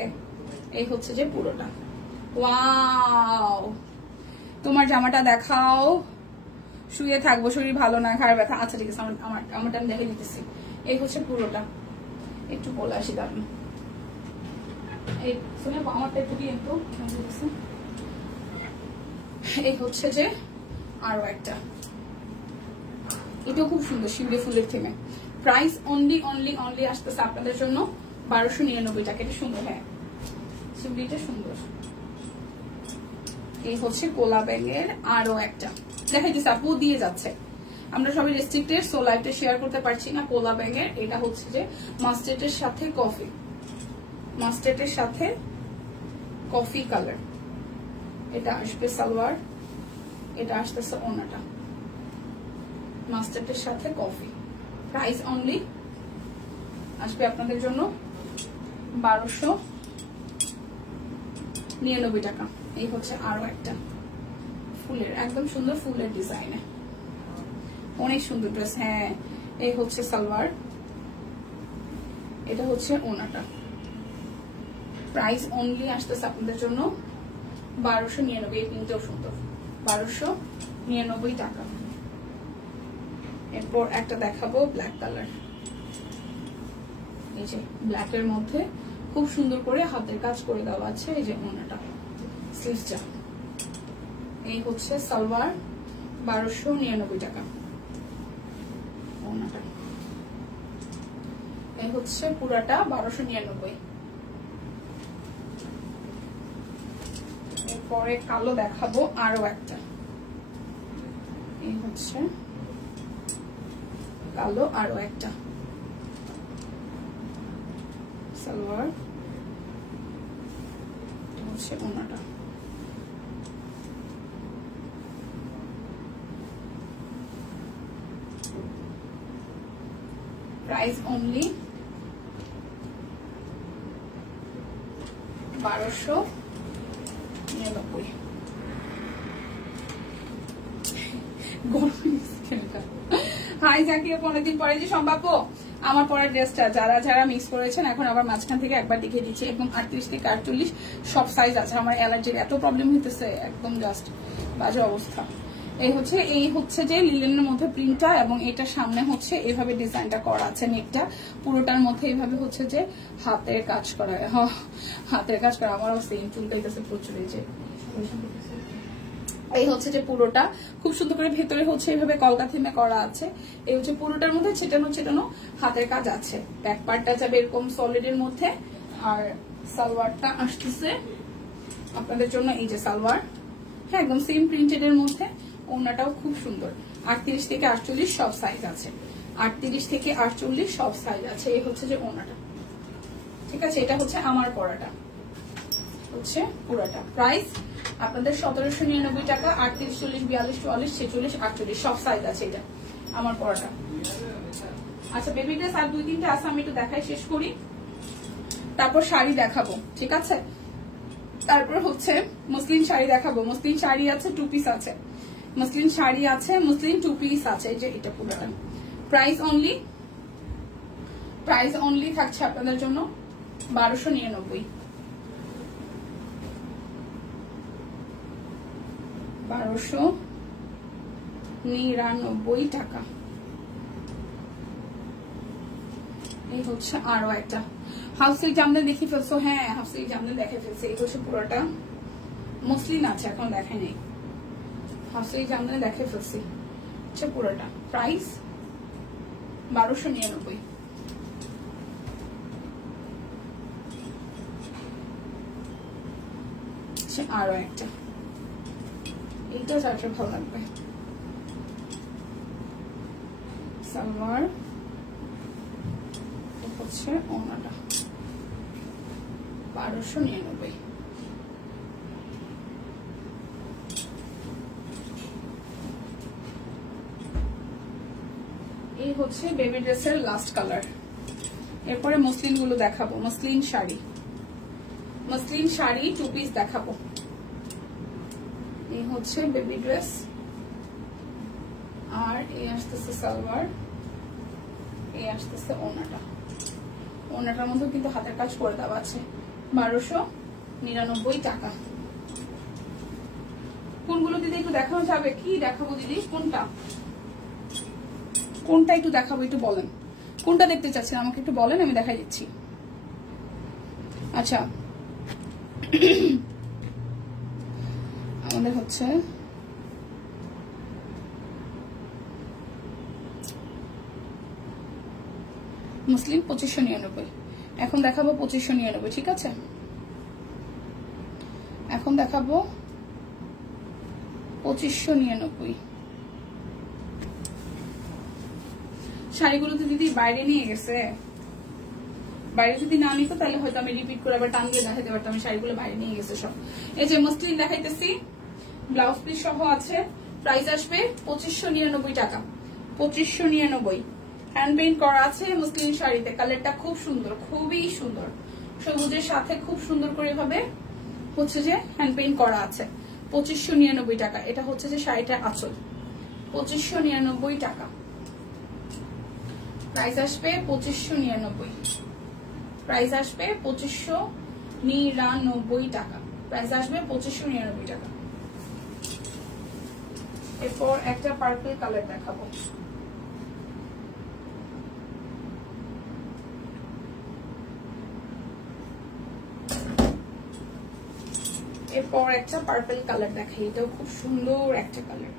এই হচ্ছে যে পুরোটা। ওয়াও, তোমার জামাটা দেখাও। শুয়ে থাকবো, শরীর ভালো না, ঘাড় ব্যথা। আচ্ছা ঠিক আছে, আমারটা আমি দেখে নিতেছি। এই হচ্ছে পুরোটা, একটু বলে আসি দাঁড়ান। এই শুনে আমারটা একটু দিয়ে তো। এই হচ্ছে যে আরো একটা, এটাও খুব সুন্দর শিউলি ফুলের থেমে। প্রাইস অনলি আসতেছে আপনাদের জন্য 1299 টাকা। এটা সুন্দর, হ্যাঁ শিউলিটা সুন্দর। এই হচ্ছে কোলা ব্যাঙের আরো একটা দেখাইতেছে, আপু দিয়ে যাচ্ছে। আমরা সবাই রেস্ট্রিক্টেড, সো লাইভটা শেয়ার করতে পারছি না। কোলা ব্যাঙের এটা হচ্ছে যে মাস্টার্ডের সাথে কফি, মাস্টার্ডের সাথে কফি কালার। এটা আসবে সালোয়ার, এটা আসতেছে ওনাটা, মাস্টার্ডের সাথে কফি। প্রাইস অনলি আসবে আপনাদের জন্য 1299 টাকা। এই হচ্ছে আরো একটা ফুলের, একদম সুন্দর ফুলের ডিজাইনে, অনেক সুন্দর ড্রেস। হ্যাঁ এই হচ্ছে সালোয়ার, এটা হচ্ছে ওনাটা। প্রাইস অনলি আসতেছে আপনাদের জন্য 1299। এই প্রিন্টটাও সুন্দর, 1299 টাকা। এরপর একটা দেখাবো ব্ল্যাক কালার। এই যে ব্ল্যাকের মধ্যে খুব সুন্দর করে হাতের কাজ করে দেওয়া আছে। এই যে ওনাটা, স্লিভসটা। এই হচ্ছে সালোয়ার, 1299 টাকা ওনাটা। এই হচ্ছে পুরাটা 1299। এরপরে কালো দেখাবো আরো একটা। এই হচ্ছে কালো আরো একটা সালোয়ার, হচ্ছে ওনাটা। Price only 1299। হাই জাকিও, অনেকদিন পরে যে সম্ভাব্য আমার পরের ড্রেসটা যারা যারা মিস করেছেন, এখন আবার মাঝখান থেকে একবার দেখিয়ে দিচ্ছি। একদম 38 থেকে 48 সব সাইজ আছে। আমার অ্যালার্জির এত প্রবলেম হইতেছে, একদম জাস্ট বাজে অবস্থা। এই হচ্ছে যে লিলেনের মধ্যে প্রিন্টটা, এবং এটার সামনে হচ্ছে এইভাবে ডিজাইনটা করা আছে। নেকটা পুরোটার মধ্যে এইভাবে হচ্ছে যে হাতের কাজ করা, হাতের কাজ করা। আমারও সেম চুলকাইতেছে প্রচুর। এই যে এই হচ্ছে যে পুরোটা খুব সুন্দর করে ভেতরে হচ্ছে এইভাবে কলকা থিমে করা আছে। এই হচ্ছে পুরোটার মধ্যে ছেটানো ছেটানো হাতের কাজ আছে। ব্যাক পার্টটা যাবে এরকম সলিডের মধ্যে, আর সালোয়ারটা আসতেছে আপনাদের জন্য এই যে সালোয়ার, হ্যাঁ একদম সেম প্রিন্টেড এর মধ্যে। ওনাটাও খুব সুন্দর। 38 থেকে 48 সব সাইজ আছে, 38 থেকে 48 সব সাইজ আছে। এই হচ্ছে যে ওনাটা, ঠিক আছে। এটা হচ্ছে আমার পরাটা, হচ্ছে পুরাটা। প্রাইস আপনাদের 1799 টাকা। 38, 40, 42, 44, 46, 48 সব সাইজ আছে। এটা আমার পরাটা। আচ্ছা বেবি ড্রেস আর 2-3টা আছে, আমি একটু দেখাই শেষ করি, তারপর শাড়ি দেখাবো, ঠিক আছে। তারপর হচ্ছে মুসলিম শাড়ি দেখাবো। মুসলিম শাড়ি আছে, 2 পিস আছে। মুসলিম শাড়ি আছে, মুসলিম 2 পিস আছে। এই যে এটা পুরোটা। প্রাইস অনলি থাকছে আপনাদের জন্য 1299। 1299 টাকা। এই হচ্ছে আরো একটা হাউসিল জামদানি দেখে ফেলছো। হ্যাঁ হাউসিল জামদানি দেখে ফেলছে। এই হচ্ছে পুরোটা মসলিন আছে, এখন দেখাই নেই। হাউসিল জামদানি দেখে ফেলছি, হচ্ছে পুরোটা। প্রাইস 1299। আরো একটা, এইটাও চারটা ভালো লাগবে। সালোয়ার, হচ্ছে ওড়নাটা 1299। এই হচ্ছে বেবি ড্রেসের লাস্ট কালার। এরপরে মসলিন গুলো দেখাবো, muslin sari, muslin sari 2 piece দেখাবো। এই হচ্ছে বেবি ড্রেস, আর এই আসতেছে সালোয়ার, এই আসতেছে ওড়নাটা। ওড়নাটার মধ্যে কিন্তু হাতের কাজ করে দেওয়া আছে। 1299 টাকা। কোনগুলো দিদি একটু দেখানো যাবে? কি দেখাবো দিদি? কোনটা কোনটা একটু দেখাবো, একটু বলেন কোনটা দেখতে চাচ্ছেন, আমাকে একটু বলেন, আমি দেখাই দিচ্ছি। আচ্ছা আমাদের হচ্ছে মুসলিম 2599। এখন দেখাবো 2599, ঠিক আছে? এখন দেখাবো 2599। শাড়িগুলো তো দিদি বাইরে নিয়ে গেছে, বাইরে যদি না নিত তাহলে হয়তো আমি রিপিট করে আবার টান দিয়ে দেখাতে পারতাম। শাড়িগুলো বাইরে নিয়ে গেছে সব। এই যে মসলিন দেখাইতেছি, ব্লাউজ পিস সহ আছে। প্রাইস আসবে 2599 টাকা। 2599 হ্যান্ড পেইন্ট করা আছে মসলিন শাড়িতে। কালারটা খুব সুন্দর, খুবই সুন্দর, সবুজের সাথে খুব সুন্দর করে ভাবে হচ্ছে যে হ্যান্ড পেইন্ট করা আছে। 2599 টাকা। এটা হচ্ছে যে শাড়িটার আঁচল, 2599 টাকা। প্রাইস আসবে 2599। প্রাইস আসবে 2599 টাকা। প্রাইস আসবে 2599 টাকা। এরপর একটা পার্পল কালার দেখাবো। এরপর একটা পার্পল কালার দেখাই, এটাও খুব সুন্দর একটা কালার।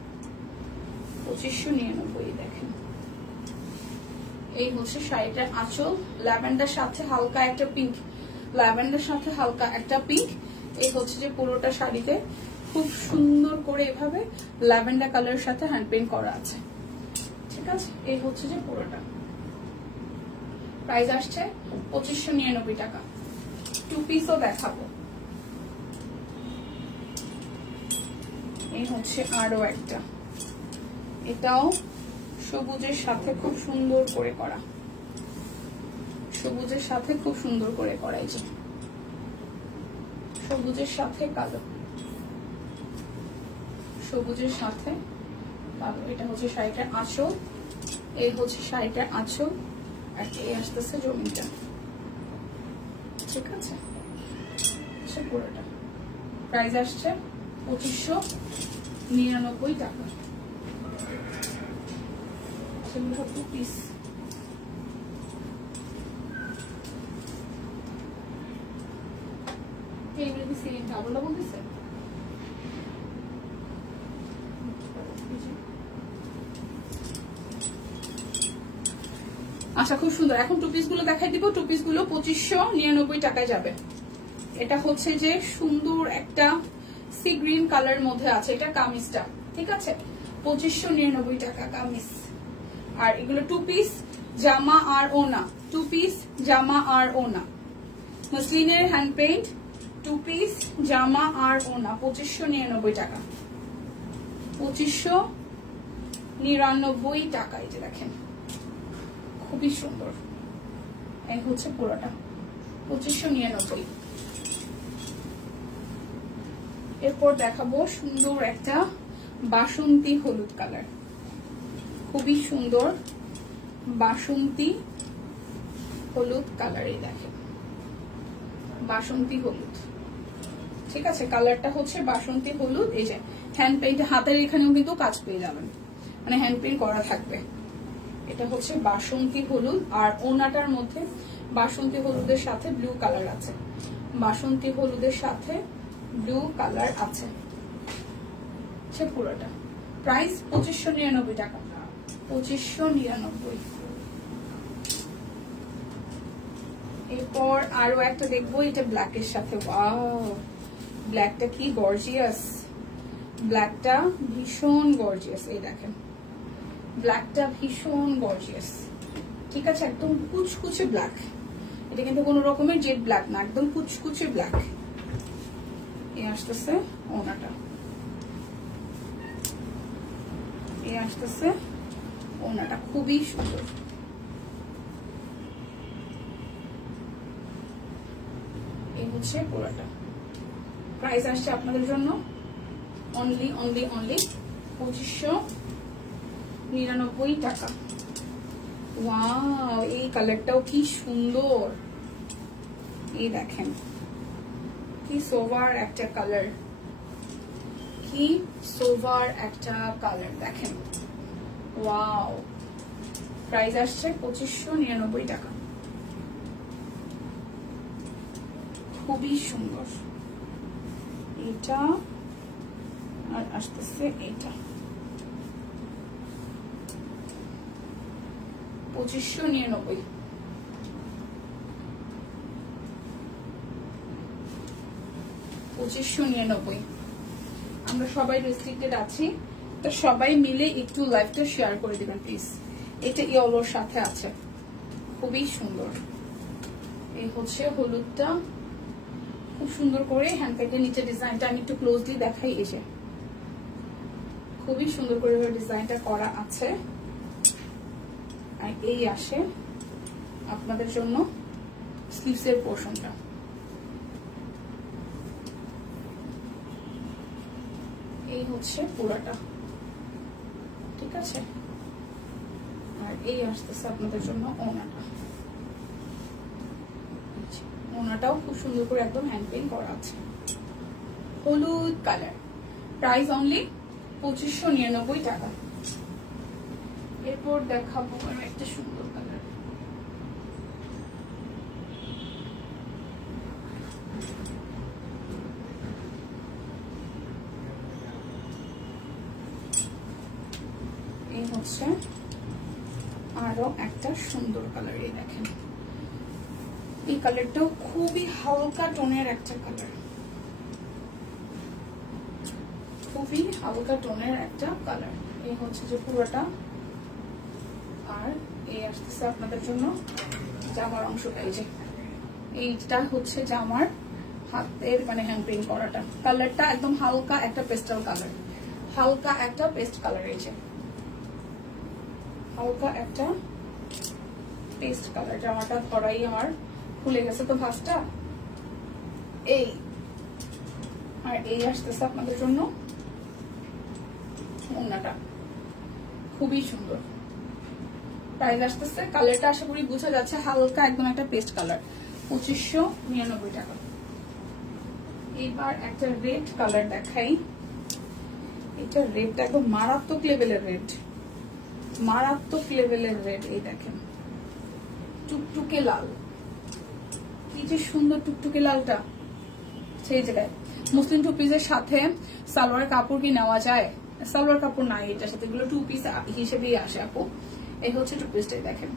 2599 দেখেন। এই হচ্ছে শাড়িটার আঁচল, ল্যাভেন্ডার সাথে হালকা একটা পিঙ্ক, ল্যাভেন্ডার সাথে হালকা একটা পিঙ্ক। এই হচ্ছে যে পুরোটা শাড়িতে খুব সুন্দর করে এভাবে ল্যাভেন্ডার কালারের সাথে হ্যান্ড পেইন্ট করা আছে, ঠিক আছে? এই হচ্ছে যে পুরোটা। প্রাইস আসছে 2599 টাকা। 2 পিসও দেখাবো। এই হচ্ছে আরো একটা, এটাও সবুজের সাথে খুব সুন্দর করে করা, সবুজের সাথে খুব সুন্দর করে করা। এই যে সবুজের সাথে কালো, সবুজের সাথে কালো। এটা হচ্ছে শাড়িটার আঁচল, এই হচ্ছে শাড়িটার আঁচল, আর এই আসতেছে জমিটা, ঠিক আছে? পুরোটা প্রাইস আসছে 2599 টাকা। পিস এইগুলো কি সেম ডাবল ডাবল দিছে? আচ্ছা, খুব সুন্দর। এখন 2 পিস গুলো দেখাই দিব। 2 পিস গুলো 2599 টাকায় যাবে। এটা হচ্ছে যে সুন্দর একটা সি গ্রিন কালার মধ্যে আছে, এটা কামিজটা, ঠিক আছে? 2599 টাকা কামিজ। আর এগুলো 2 পিস জামা আর ওনা, 2 পিস জামা আর ওনা, মসলিনের হ্যান্ড পেইন্ট 2 পিস জামা আর ওনা, 2599 টাকা। 2599 টাকা। এই যে দেখেন, খুবই সুন্দর। এই হচ্ছে পুরোটা 2599। এরপর দেখাবো সুন্দর একটা বাসন্তী হলুদ কালার, খুবই সুন্দর বাসন্তী হলুদ কালার। এই দেখেন বাসন্তী হলুদ, ঠিক আছে? কালারটা হচ্ছে বাসন্তী হলুদ। এই যে হ্যান্ড পেইন্ট, হাতের এখানেও কিন্তু কাজ পেয়ে যাবেন, মানে হ্যান্ড পেইন্ট করা থাকবে। এটা হচ্ছে বাসন্তী হলুদ, আর ওনাটার মধ্যে বাসন্তী হলুদের সাথে ব্লু কালার আছে, বাসন্তী হলুদের সাথে ব্লু কালার আছে, সে পুরোটা। প্রাইস 2599 টাকা। 2599। এরপর আরো একটা দেখবো, এটা ব্ল্যাকের সাথে। ওয়াও, ব্ল্যাকটা কি গর্জিয়াস, ব্ল্যাকটা ভীষণ গর্জিয়াস। এই দেখেন ব্ল্যাকটা ভীষণ গর্জিয়াস, ঠিক আছে, একদম কুচকুচে ব্ল্যাক। এটা কিন্তু কোনো রকমের জেড ব্ল্যাক না, একদম কুচকুচে ব্ল্যাক। এই আসতেছে ওনাটা, এই আসতেছে ওনাটা, খুবই সুন্দর। এই হচ্ছে পুরোটা। প্রাইস আসছে আপনাদের জন্য অনলি 2599 টাকা। ওয়াও, এই কালারটাও কি সুন্দর, এই দেখেন কি সোভার একটা কালার, কি সোভার একটা কালার দেখেন। ওয়াও, প্রাইস আসছে 2599 টাকা, খুবই সুন্দর। এটা আর আসতেছে এটা 2599। আমরা সবাই রেস্ট্রিক্টেড আছি, তো সবাই মিলে একটু লাইভটা শেয়ার করে দিবেন প্লিজ। এটা ইয়েলোর সাথে আছে, খুবই সুন্দর। এই হচ্ছে হলুদটা, খুব সুন্দর করে হ্যান্ডব্যাগের নিচে ডিজাইনটা আমি একটু ক্লোজলি দেখাই। এই যে খুবই সুন্দর করে ডিজাইনটা করা আছে। আর এই আসে আপনাদের জন্য স্লিভসের পোর্শনটা, এই হচ্ছে পুরাটা, ঠিক আছে। আর এই আসতেছে আপনাদের জন্য ওনাটা, ওনাটাও খুব সুন্দর করে একদম হ্যান্ড পেইন্ট করা আছে, হলুদ কালার। প্রাইস অনলি 2599 টাকা। এরপর দেখাবো আর একটা সুন্দর কালার, এই হচ্ছে আরো একটা সুন্দর কালার। এই দেখেন, এই কালারটাও খুবই হালকা টোনের একটা কালার, খুবই হালকা টোনের একটা কালার। এই হচ্ছে যে পুরোটা। আর এই আসতেছে আপনাদের জন্য জামার অংশটা, এই যে এইটা হচ্ছে জামার হাতের মানে হ্যান্ড পেইন্ট করাটা। কালারটা একদম হালকা একটা পেস্টাল কালার, হালকা একটা পেস্ট কালার। এই যে হালকা একটা পেস্ট কালার। জামাটা ধরাই আমার খুলে গেছে তো ভাঁজটা। এই আর এই আসতেছে আপনাদের জন্য ওড়নাটা, খুবই সুন্দর। প্রাইস আসতেছে, কালারটা আশা করি বোঝা যাচ্ছে, হালকা একদম একটা পেস্ট কালার, 2599 টাকা। এবার একটা রেড কালার দেখাই। এটা রেডটা একদম মারাত্মক লেভেলের রেড, মারাত্মক লেভেলের রেড। এই দেখেন টুকটুকে লাল, কি যে সুন্দর টুকটুকে লালটা। সেই জায়গায় মুসলিম টু পিসের সাথে সালোয়ার কাপড় কি নেওয়া যায়? সালোয়ার কাপড় নাই এটার সাথে, এগুলো টু পিস হিসেবেই আসে আপু। এই হচ্ছে টু পিসটাই দেখেন,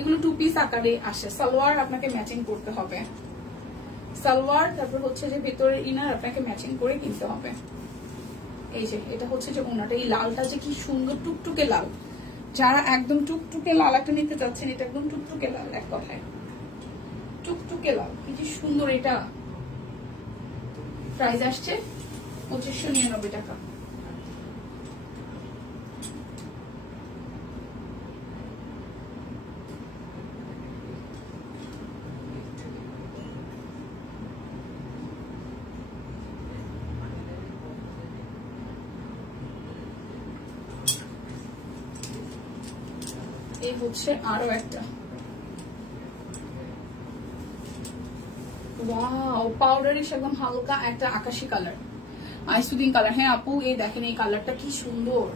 এগুলো টু পিস আকারে আসে। সালোয়ার আপনাকে ম্যাচিং করতে হবে, সালোয়ার তারপর হচ্ছে যে ভেতরের ইনার আপনাকে ম্যাচিং করে কিনতে হবে। এই যে এটা হচ্ছে যে ওনাটা, এই লালটা যে কি সুন্দর টুকটুকে লাল। যারা একদম টুকটুকে লাল একটা নিতে চাচ্ছেন, এটা একদম টুকটুকে লাল, এক কথায় টুকটুকে লাল, কি যে সুন্দর এটা। প্রাইস আসছে 2599 টাকা। এই হচ্ছে আরো একটা, ওয়াও পাউডারিশ একদম হালকা একটা আকাশি কালার, আইসুদিন কালার। হ্যাঁ আপু এই দেখেন এই কালারটা কি সুন্দর,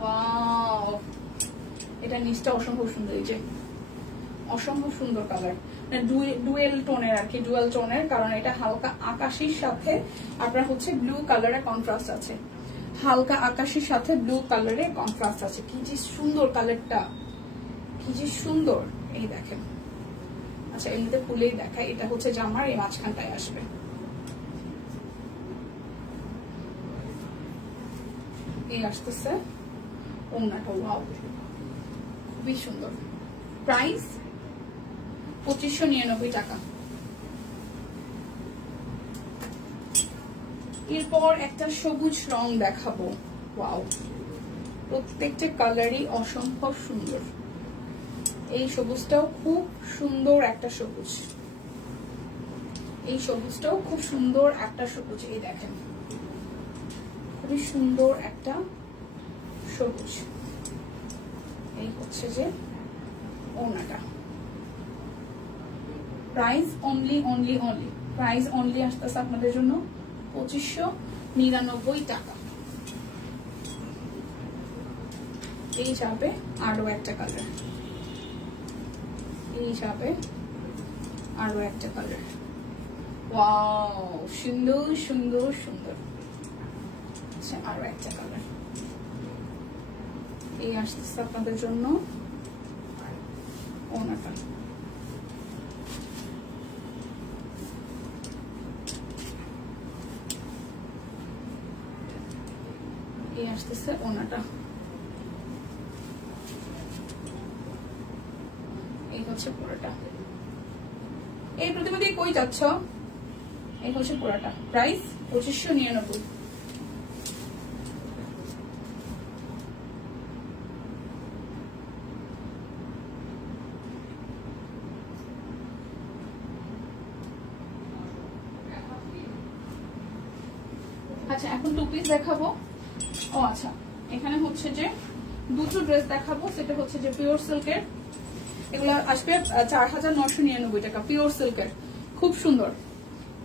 ওয়াও এটা নিচটা অসম্ভব সুন্দর। এই যে অসম্ভব সুন্দর কালার, ডুয়েল টোনের আর কি, ডুয়েল টোনের, কারণ এটা হালকা আকাশির সাথে আপনার হচ্ছে ব্লু কালারের কন্ট্রাস্ট আছে, হালকা আকাশের সাথে ব্লু কালারের কন্ট্রাস্ট আছে। কি যে সুন্দর কালারটা, কি যে সুন্দর। এই দেখেন, আচ্ছা এমনিতে খুলেই দেখাই। এটা হচ্ছে জামার এই মাঝখানটায় আসবে, এই আসতেছে ওড়নাটা, ওয়াও খুবই সুন্দর। প্রাইস 2599 টাকা। এরপর একটা সবুজ রং দেখাবো, ওয়াও প্রত্যেকটা কালারই অসম্ভব সুন্দর। এই সবুজটাও খুব সুন্দর একটা সবুজ, এই সবুজটাও খুব সুন্দর একটা সবুজ। এই দেখেন খুবই সুন্দর একটা সবুজ। এই হচ্ছে যে ওড়নাটা। প্রাইস অনলি প্রাইস অনলি আসতেছে আপনাদের জন্য 2599 টাকা। এই যাবে আরো একটা কালার, এই যাবে আরো একটা কালার, ওয়াও সুন্দর সুন্দর সুন্দর। আচ্ছা আরো একটা কালার, এই আসতেছে আপনাদের জন্য ওড়নাটা। এই আসতেছে ওড়নাটা, এই হচ্ছে পুরোটা। এই প্রতিমা কই যাচ্ছ? এই হচ্ছে পুরোটা। প্রাইস 2599। আচ্ছা এখন টু পিস দেখাবো। ও আচ্ছা, এখানে হচ্ছে যে দুটো ড্রেস দেখাবো, সেটা হচ্ছে যে পিওর সিল্কের। এগুলো আসবে 4999 টাকা। পিওর সিল্কের খুব সুন্দর,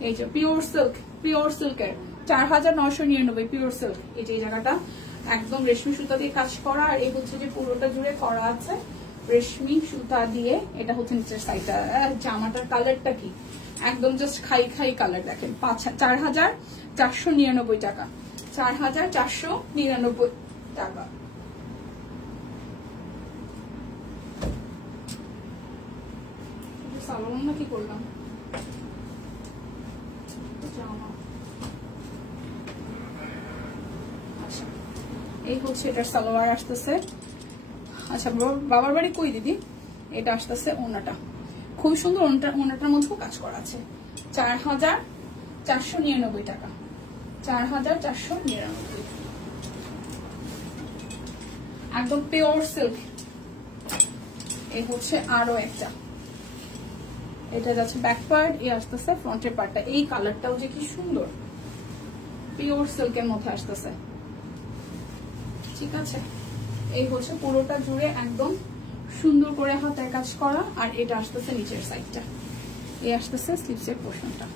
এই যে পিওর সিল্কের 4999 পিওর সিল্ক। এই যে এই জায়গাটা একদম রেশমি সুতা দিয়ে কাজ করা, আর এই হচ্ছে যে পুরোটা জুড়ে করা আছে রেশমি সুতা দিয়ে। এটা হচ্ছে নিচের সাইডটা। জামাটার কালারটা কি একদম জাস্ট খাই কালার। দেখেন 4499 টাকা, 4499 টাকা। সালোয়ার না কি করলাম, আচ্ছা এই হচ্ছে এটার সালোয়ার আসতেছে। আচ্ছা বাবার বাড়ি কই দিদি? এটা আসতেছে ওড়নাটা, খুব সুন্দর। ওড়নাটার মধ্যেও কাজ করা আছে। 4499 টাকা, 4499। একদম পিওর সিল্ক। এই হচ্ছে আরো একটা, এটা যাচ্ছে ব্যাক পার্ট, এই আসতেছে ফ্রন্টের পার্টটা। এই কালারটাও যে কি সুন্দর, পিওর সিল্কের মধ্যে আসতেছে। ঠিক আছে, এই হচ্ছে পুরোটা জুড়ে একদম সুন্দর করে হাতের কাজ করা, আর এটা আসতেছে নিচের সাইডটা। এই আসতেছে স্লিভসের পোর্শনটা।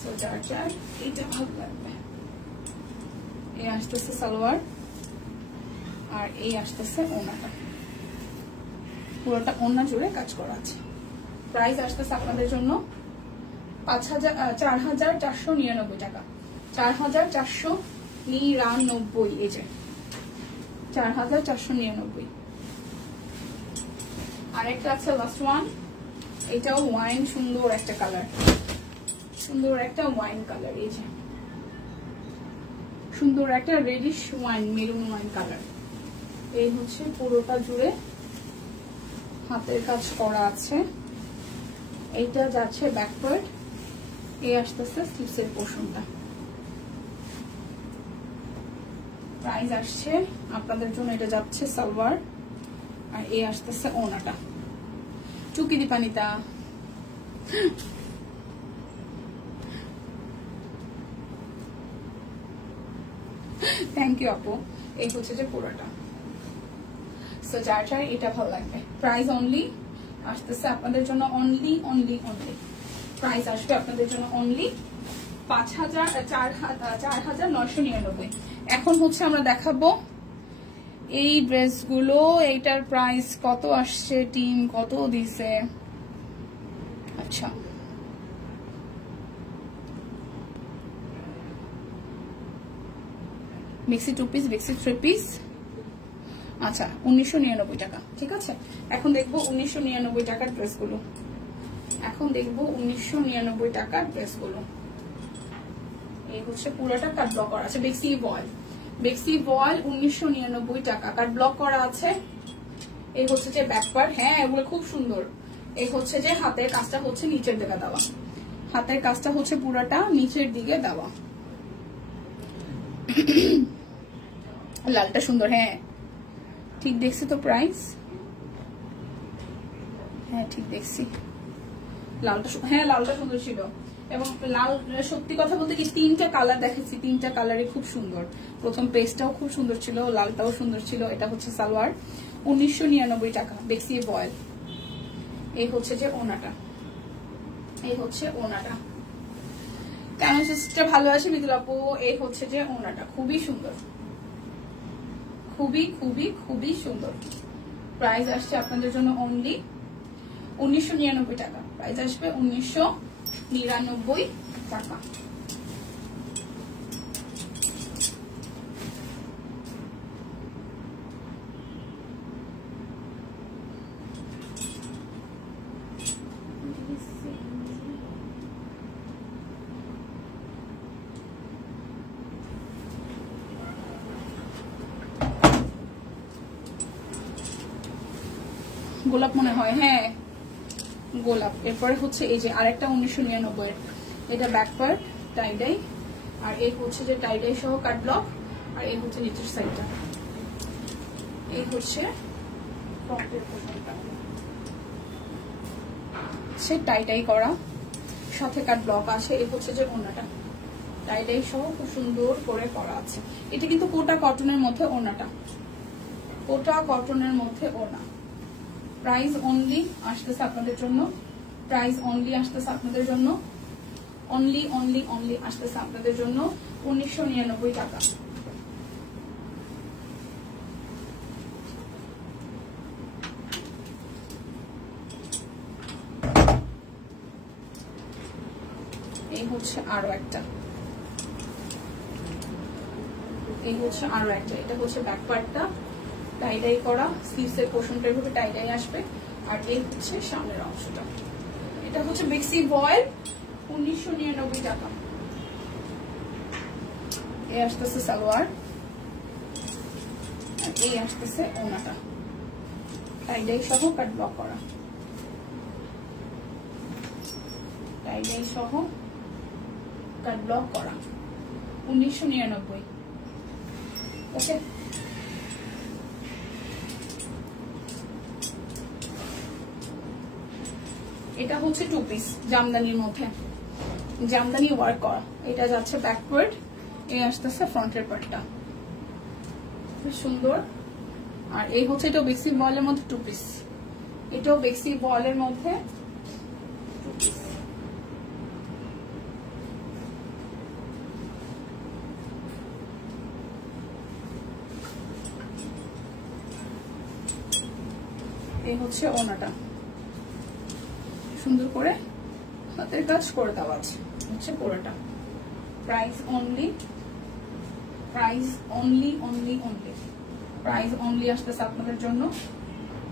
সো যার এইটা ভালো লাগবে। এই আসতেছে সালোয়ার, আর এই আসতেছে ওড়নাটা। পুরোটা ওড়না জুড়ে কাজ করা আছে। প্রাইস আসতেছে আপনাদের জন্য 4499 টাকা, 4499। এই যে 4499। আরেকটা আছে লাস্ট ওয়ান, এটাও ওয়াইন, সুন্দর একটা কালার, সুন্দর একটা ওয়াইন কালার। এই যে সুন্দর একটা reddish wine, maroon wine colour. এই হচ্ছে পুরোটা জুড়ে হাতের কাজ করা আছে। এইটা যাচ্ছে ব্যাকওয়ার্ড, এই আসতেছে স্লিভসের পোর্শনটা। প্রাইস আসছে আপনাদের জন্য, এটা যাচ্ছে সালোয়ার, আর এই আসতেছে ওড়নাটা। চুকি দীপানিতা থ্যাংক ইউ আপু। এই হচ্ছে যে পুরোটা। সো যার এটা ভালো লাগবে। প্রাইস অনলি আসতেছে আপনাদের জন্য অনলি প্রাইস আসবে আপনাদের জন্য অনলি 4999। এখন হচ্ছে আমরা দেখাবো এই ড্রেসগুলো। এইটার প্রাইস কত আসছে, টিম কত দিছে? আচ্ছা মিক্সি 2 পিস, মিক্সি 3 পিস। আচ্ছা 1999 টাকা। ঠিক আছে, এখন দেখবো 1999 টাকার ড্রেসগুলো। এখন দেখবো 1999 টাকার ড্রেসগুলো। এই হচ্ছে পুরোটা কাট ব্লক করা আছে। বিগ স্লিভ ওয়াল, বেক্সি ভয়েল 1999 টাকা, কাট ব্লক করা আছে। এই হচ্ছে যে ব্যাক পার্ট, হ্যাঁ এগুলো খুব সুন্দর। এই হচ্ছে যে হাতের কাজটা হচ্ছে নিচের দিকে দেওয়া, হাতের কাজটা হচ্ছে পুরাটা নিচের দিকে দেওয়া। লালটা সুন্দর, হ্যাঁ ঠিক দেখছি তো প্রাইস, হ্যাঁ ঠিক দেখছি লালটা, হ্যাঁ লালটা সুন্দর ছিল। এবং লাল সত্যি কথা বলতে কি 3টা কালার দেখেছি, 3টা কালারই খুব সুন্দর। প্রথম পেজটাও খুব সুন্দর ছিল, লালটাও সুন্দর ছিল। এটা হচ্ছে সালোয়ার, 1999 টাকা, বেক্সি ভয়েল। এই হচ্ছে যে ওনাটা, এই হচ্ছে ওনাটা। কেমন সিস্টেম ভালো আছে মিতুল আপু? এই হচ্ছে যে ওনাটা, খুবই সুন্দর, খুবই খুবই খুবই সুন্দর। প্রাইস আসছে আপনাদের জন্য অনলি 1999 টাকা, প্রাইস আসবে 1999 টাকা। গোলাপ মনে হয়, হ্যাঁ গোলাপ। এরপরে হচ্ছে এই যে আরেকটা 1999, এটা ব্যাক পার্ট টাইডাই, আর এই হচ্ছে যে টাইডাই সহ কাট ব্লক, আর এই হচ্ছে নিচের সাইডটা, এই হচ্ছে ফ্রন্টের পোর্শনটা, সে টাইডাই করা, সাথে কাট ব্লক আছে। এই হচ্ছে যে ওনাটা টাইডাই সহ খুব সুন্দর করে করা আছে। এটা কিন্তু কোটা কটনের মধ্যে ওনাটা, কোটা কটনের মধ্যে ওনা। প্রাইস অনলি আসতেছে আপনাদের জন্য, প্রাইস অনলি আসতেছে আপনাদের জন্য, অনলি অনলি অনলি আসতেছে আপনাদের জন্য 1999 টাকা। এই হচ্ছে আরো একটা, এই হচ্ছে আরো একটা। এটা হচ্ছে ব্যাক পার্টটা টাইডাই করা, স্লিভসের পোর্শনটা এভাবে টাইডাই আসবে, আর এই হচ্ছে সামনের অংশটা। এটা হচ্ছে বেক্সি ভয়েল, 1999 টাকা। এই আসতেছে সালোয়ার, আর এই আসতেছে ওনাটা টাইডাই সহ কাট ব্লক করা, টাইডাই সহ কাট ব্লক করা, 1999। ওকে, এটা হচ্ছে 2 পিস জামদানির মধ্যে, জামদানি ওয়ার্ক করা। এটা যাচ্ছে ব্যাকওয়ার্ড, এই আসতেছে ফ্রন্টের পার্টটা, খুব সুন্দর। আর এই হচ্ছে এটাও বেক্সি ভয়েলের মধ্যে 2 পিস, এটাও বেক্সি ভয়েলের মধ্যে 2 পিস। এই হচ্ছে ওনাটা, সুন্দর করে হাতের কাজ করে দেওয়া আছে, হচ্ছে পুরোটা। Price only, price only only only, price only আসতেছে আপনাদের জন্য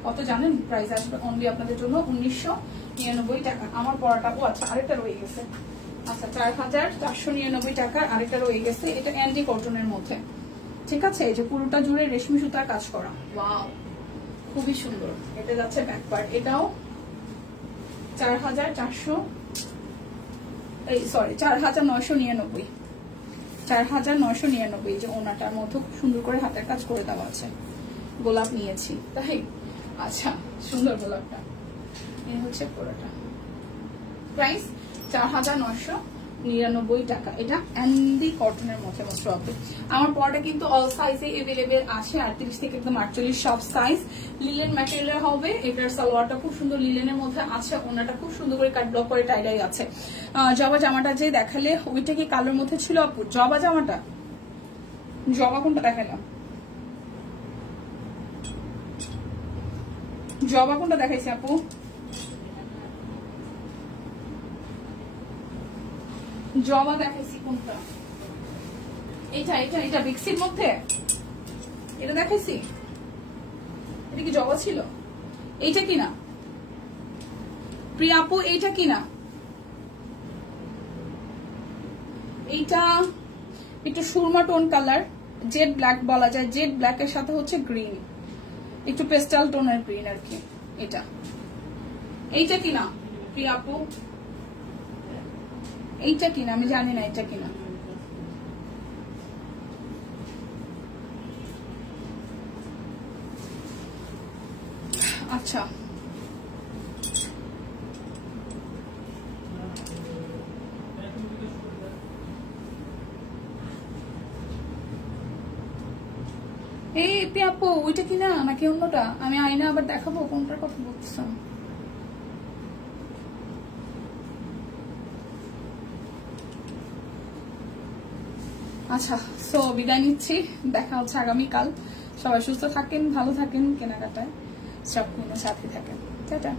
কত জানেন? প্রাইস আসবে অনলি আপনাদের জন্য 1999 টাকা। আমার পড়াটা, ও আচ্ছা আরেকটা রয়ে গেছে, আচ্ছা 4499 টাকার আরেকটা রয়ে গেছে। এটা অ্যান্টি কটনের মধ্যে, ঠিক আছে? এই যে পুরোটা জুড়ে রেশমি সুতার কাজ করা, ওয়াও খুবই সুন্দর। এটা যাচ্ছে ব্যাক পার্ট, এটাও 4400, এই সরি 4999, 4999। যে ওনাটার মধ্যে খুব সুন্দর করে হাতের কাজ করে দেওয়া আছে। গোলাপ নিয়েছি তাই, আচ্ছা সুন্দর গোলাপটা। এই হচ্ছে পুরোটা, প্রাইস 4999 টাকা। এটা অ্যান্ডি কটনের মধ্যে মাত্র হবে। আমার পরটা কিন্তু অল সাইজে এভেলেবেল আছে, 38 থেকে একদম 48 সব সাইজ। লিলেন ম্যাটেরিয়াল হবে। এটার সালোয়ারটা খুব সুন্দর লিলেনের মধ্যে আছে, ওনাটা খুব সুন্দর করে কাট ব্লক করে টাইডাই আছে। জবা জামাটা যে দেখালে ওইটা কি কালোর মধ্যে ছিল আপু? জবা জামাটা, জবা কোনটা দেখালাম? জবা কোনটা দেখাইছি আপু? জবা দেখাইছি কোনটা? এটা এটা এটা বেক্সির মধ্যে এটা দেখাইছি। এটা কি জবা ছিল? এইটা কিনা প্রিয়া আপু? এইটা কিনা? এইটা একটু Surma tone colour, jet black বলা যায়, জেড ব্ল্যাক এর সাথে হচ্ছে গ্রিন, একটু পেস্টাল টোনের গ্রিন আর কি। এইটা কিনা প্রিয়া আপু, এইটা কিনা আমি জানি না, এটা কিনা। আচ্ছা এই আপু ওইটা কিনা নাকি অন্যটা, আমি আয়না আবার দেখাবো কোনটার কথা বলছিলাম। আচ্ছা সো বিদায় নিচ্ছি, দেখা হচ্ছে আগামীকাল। সবাই সুস্থ থাকেন, ভালো থাকেন, কেনাকাটায় সব সাথে থাকেন, টাটা।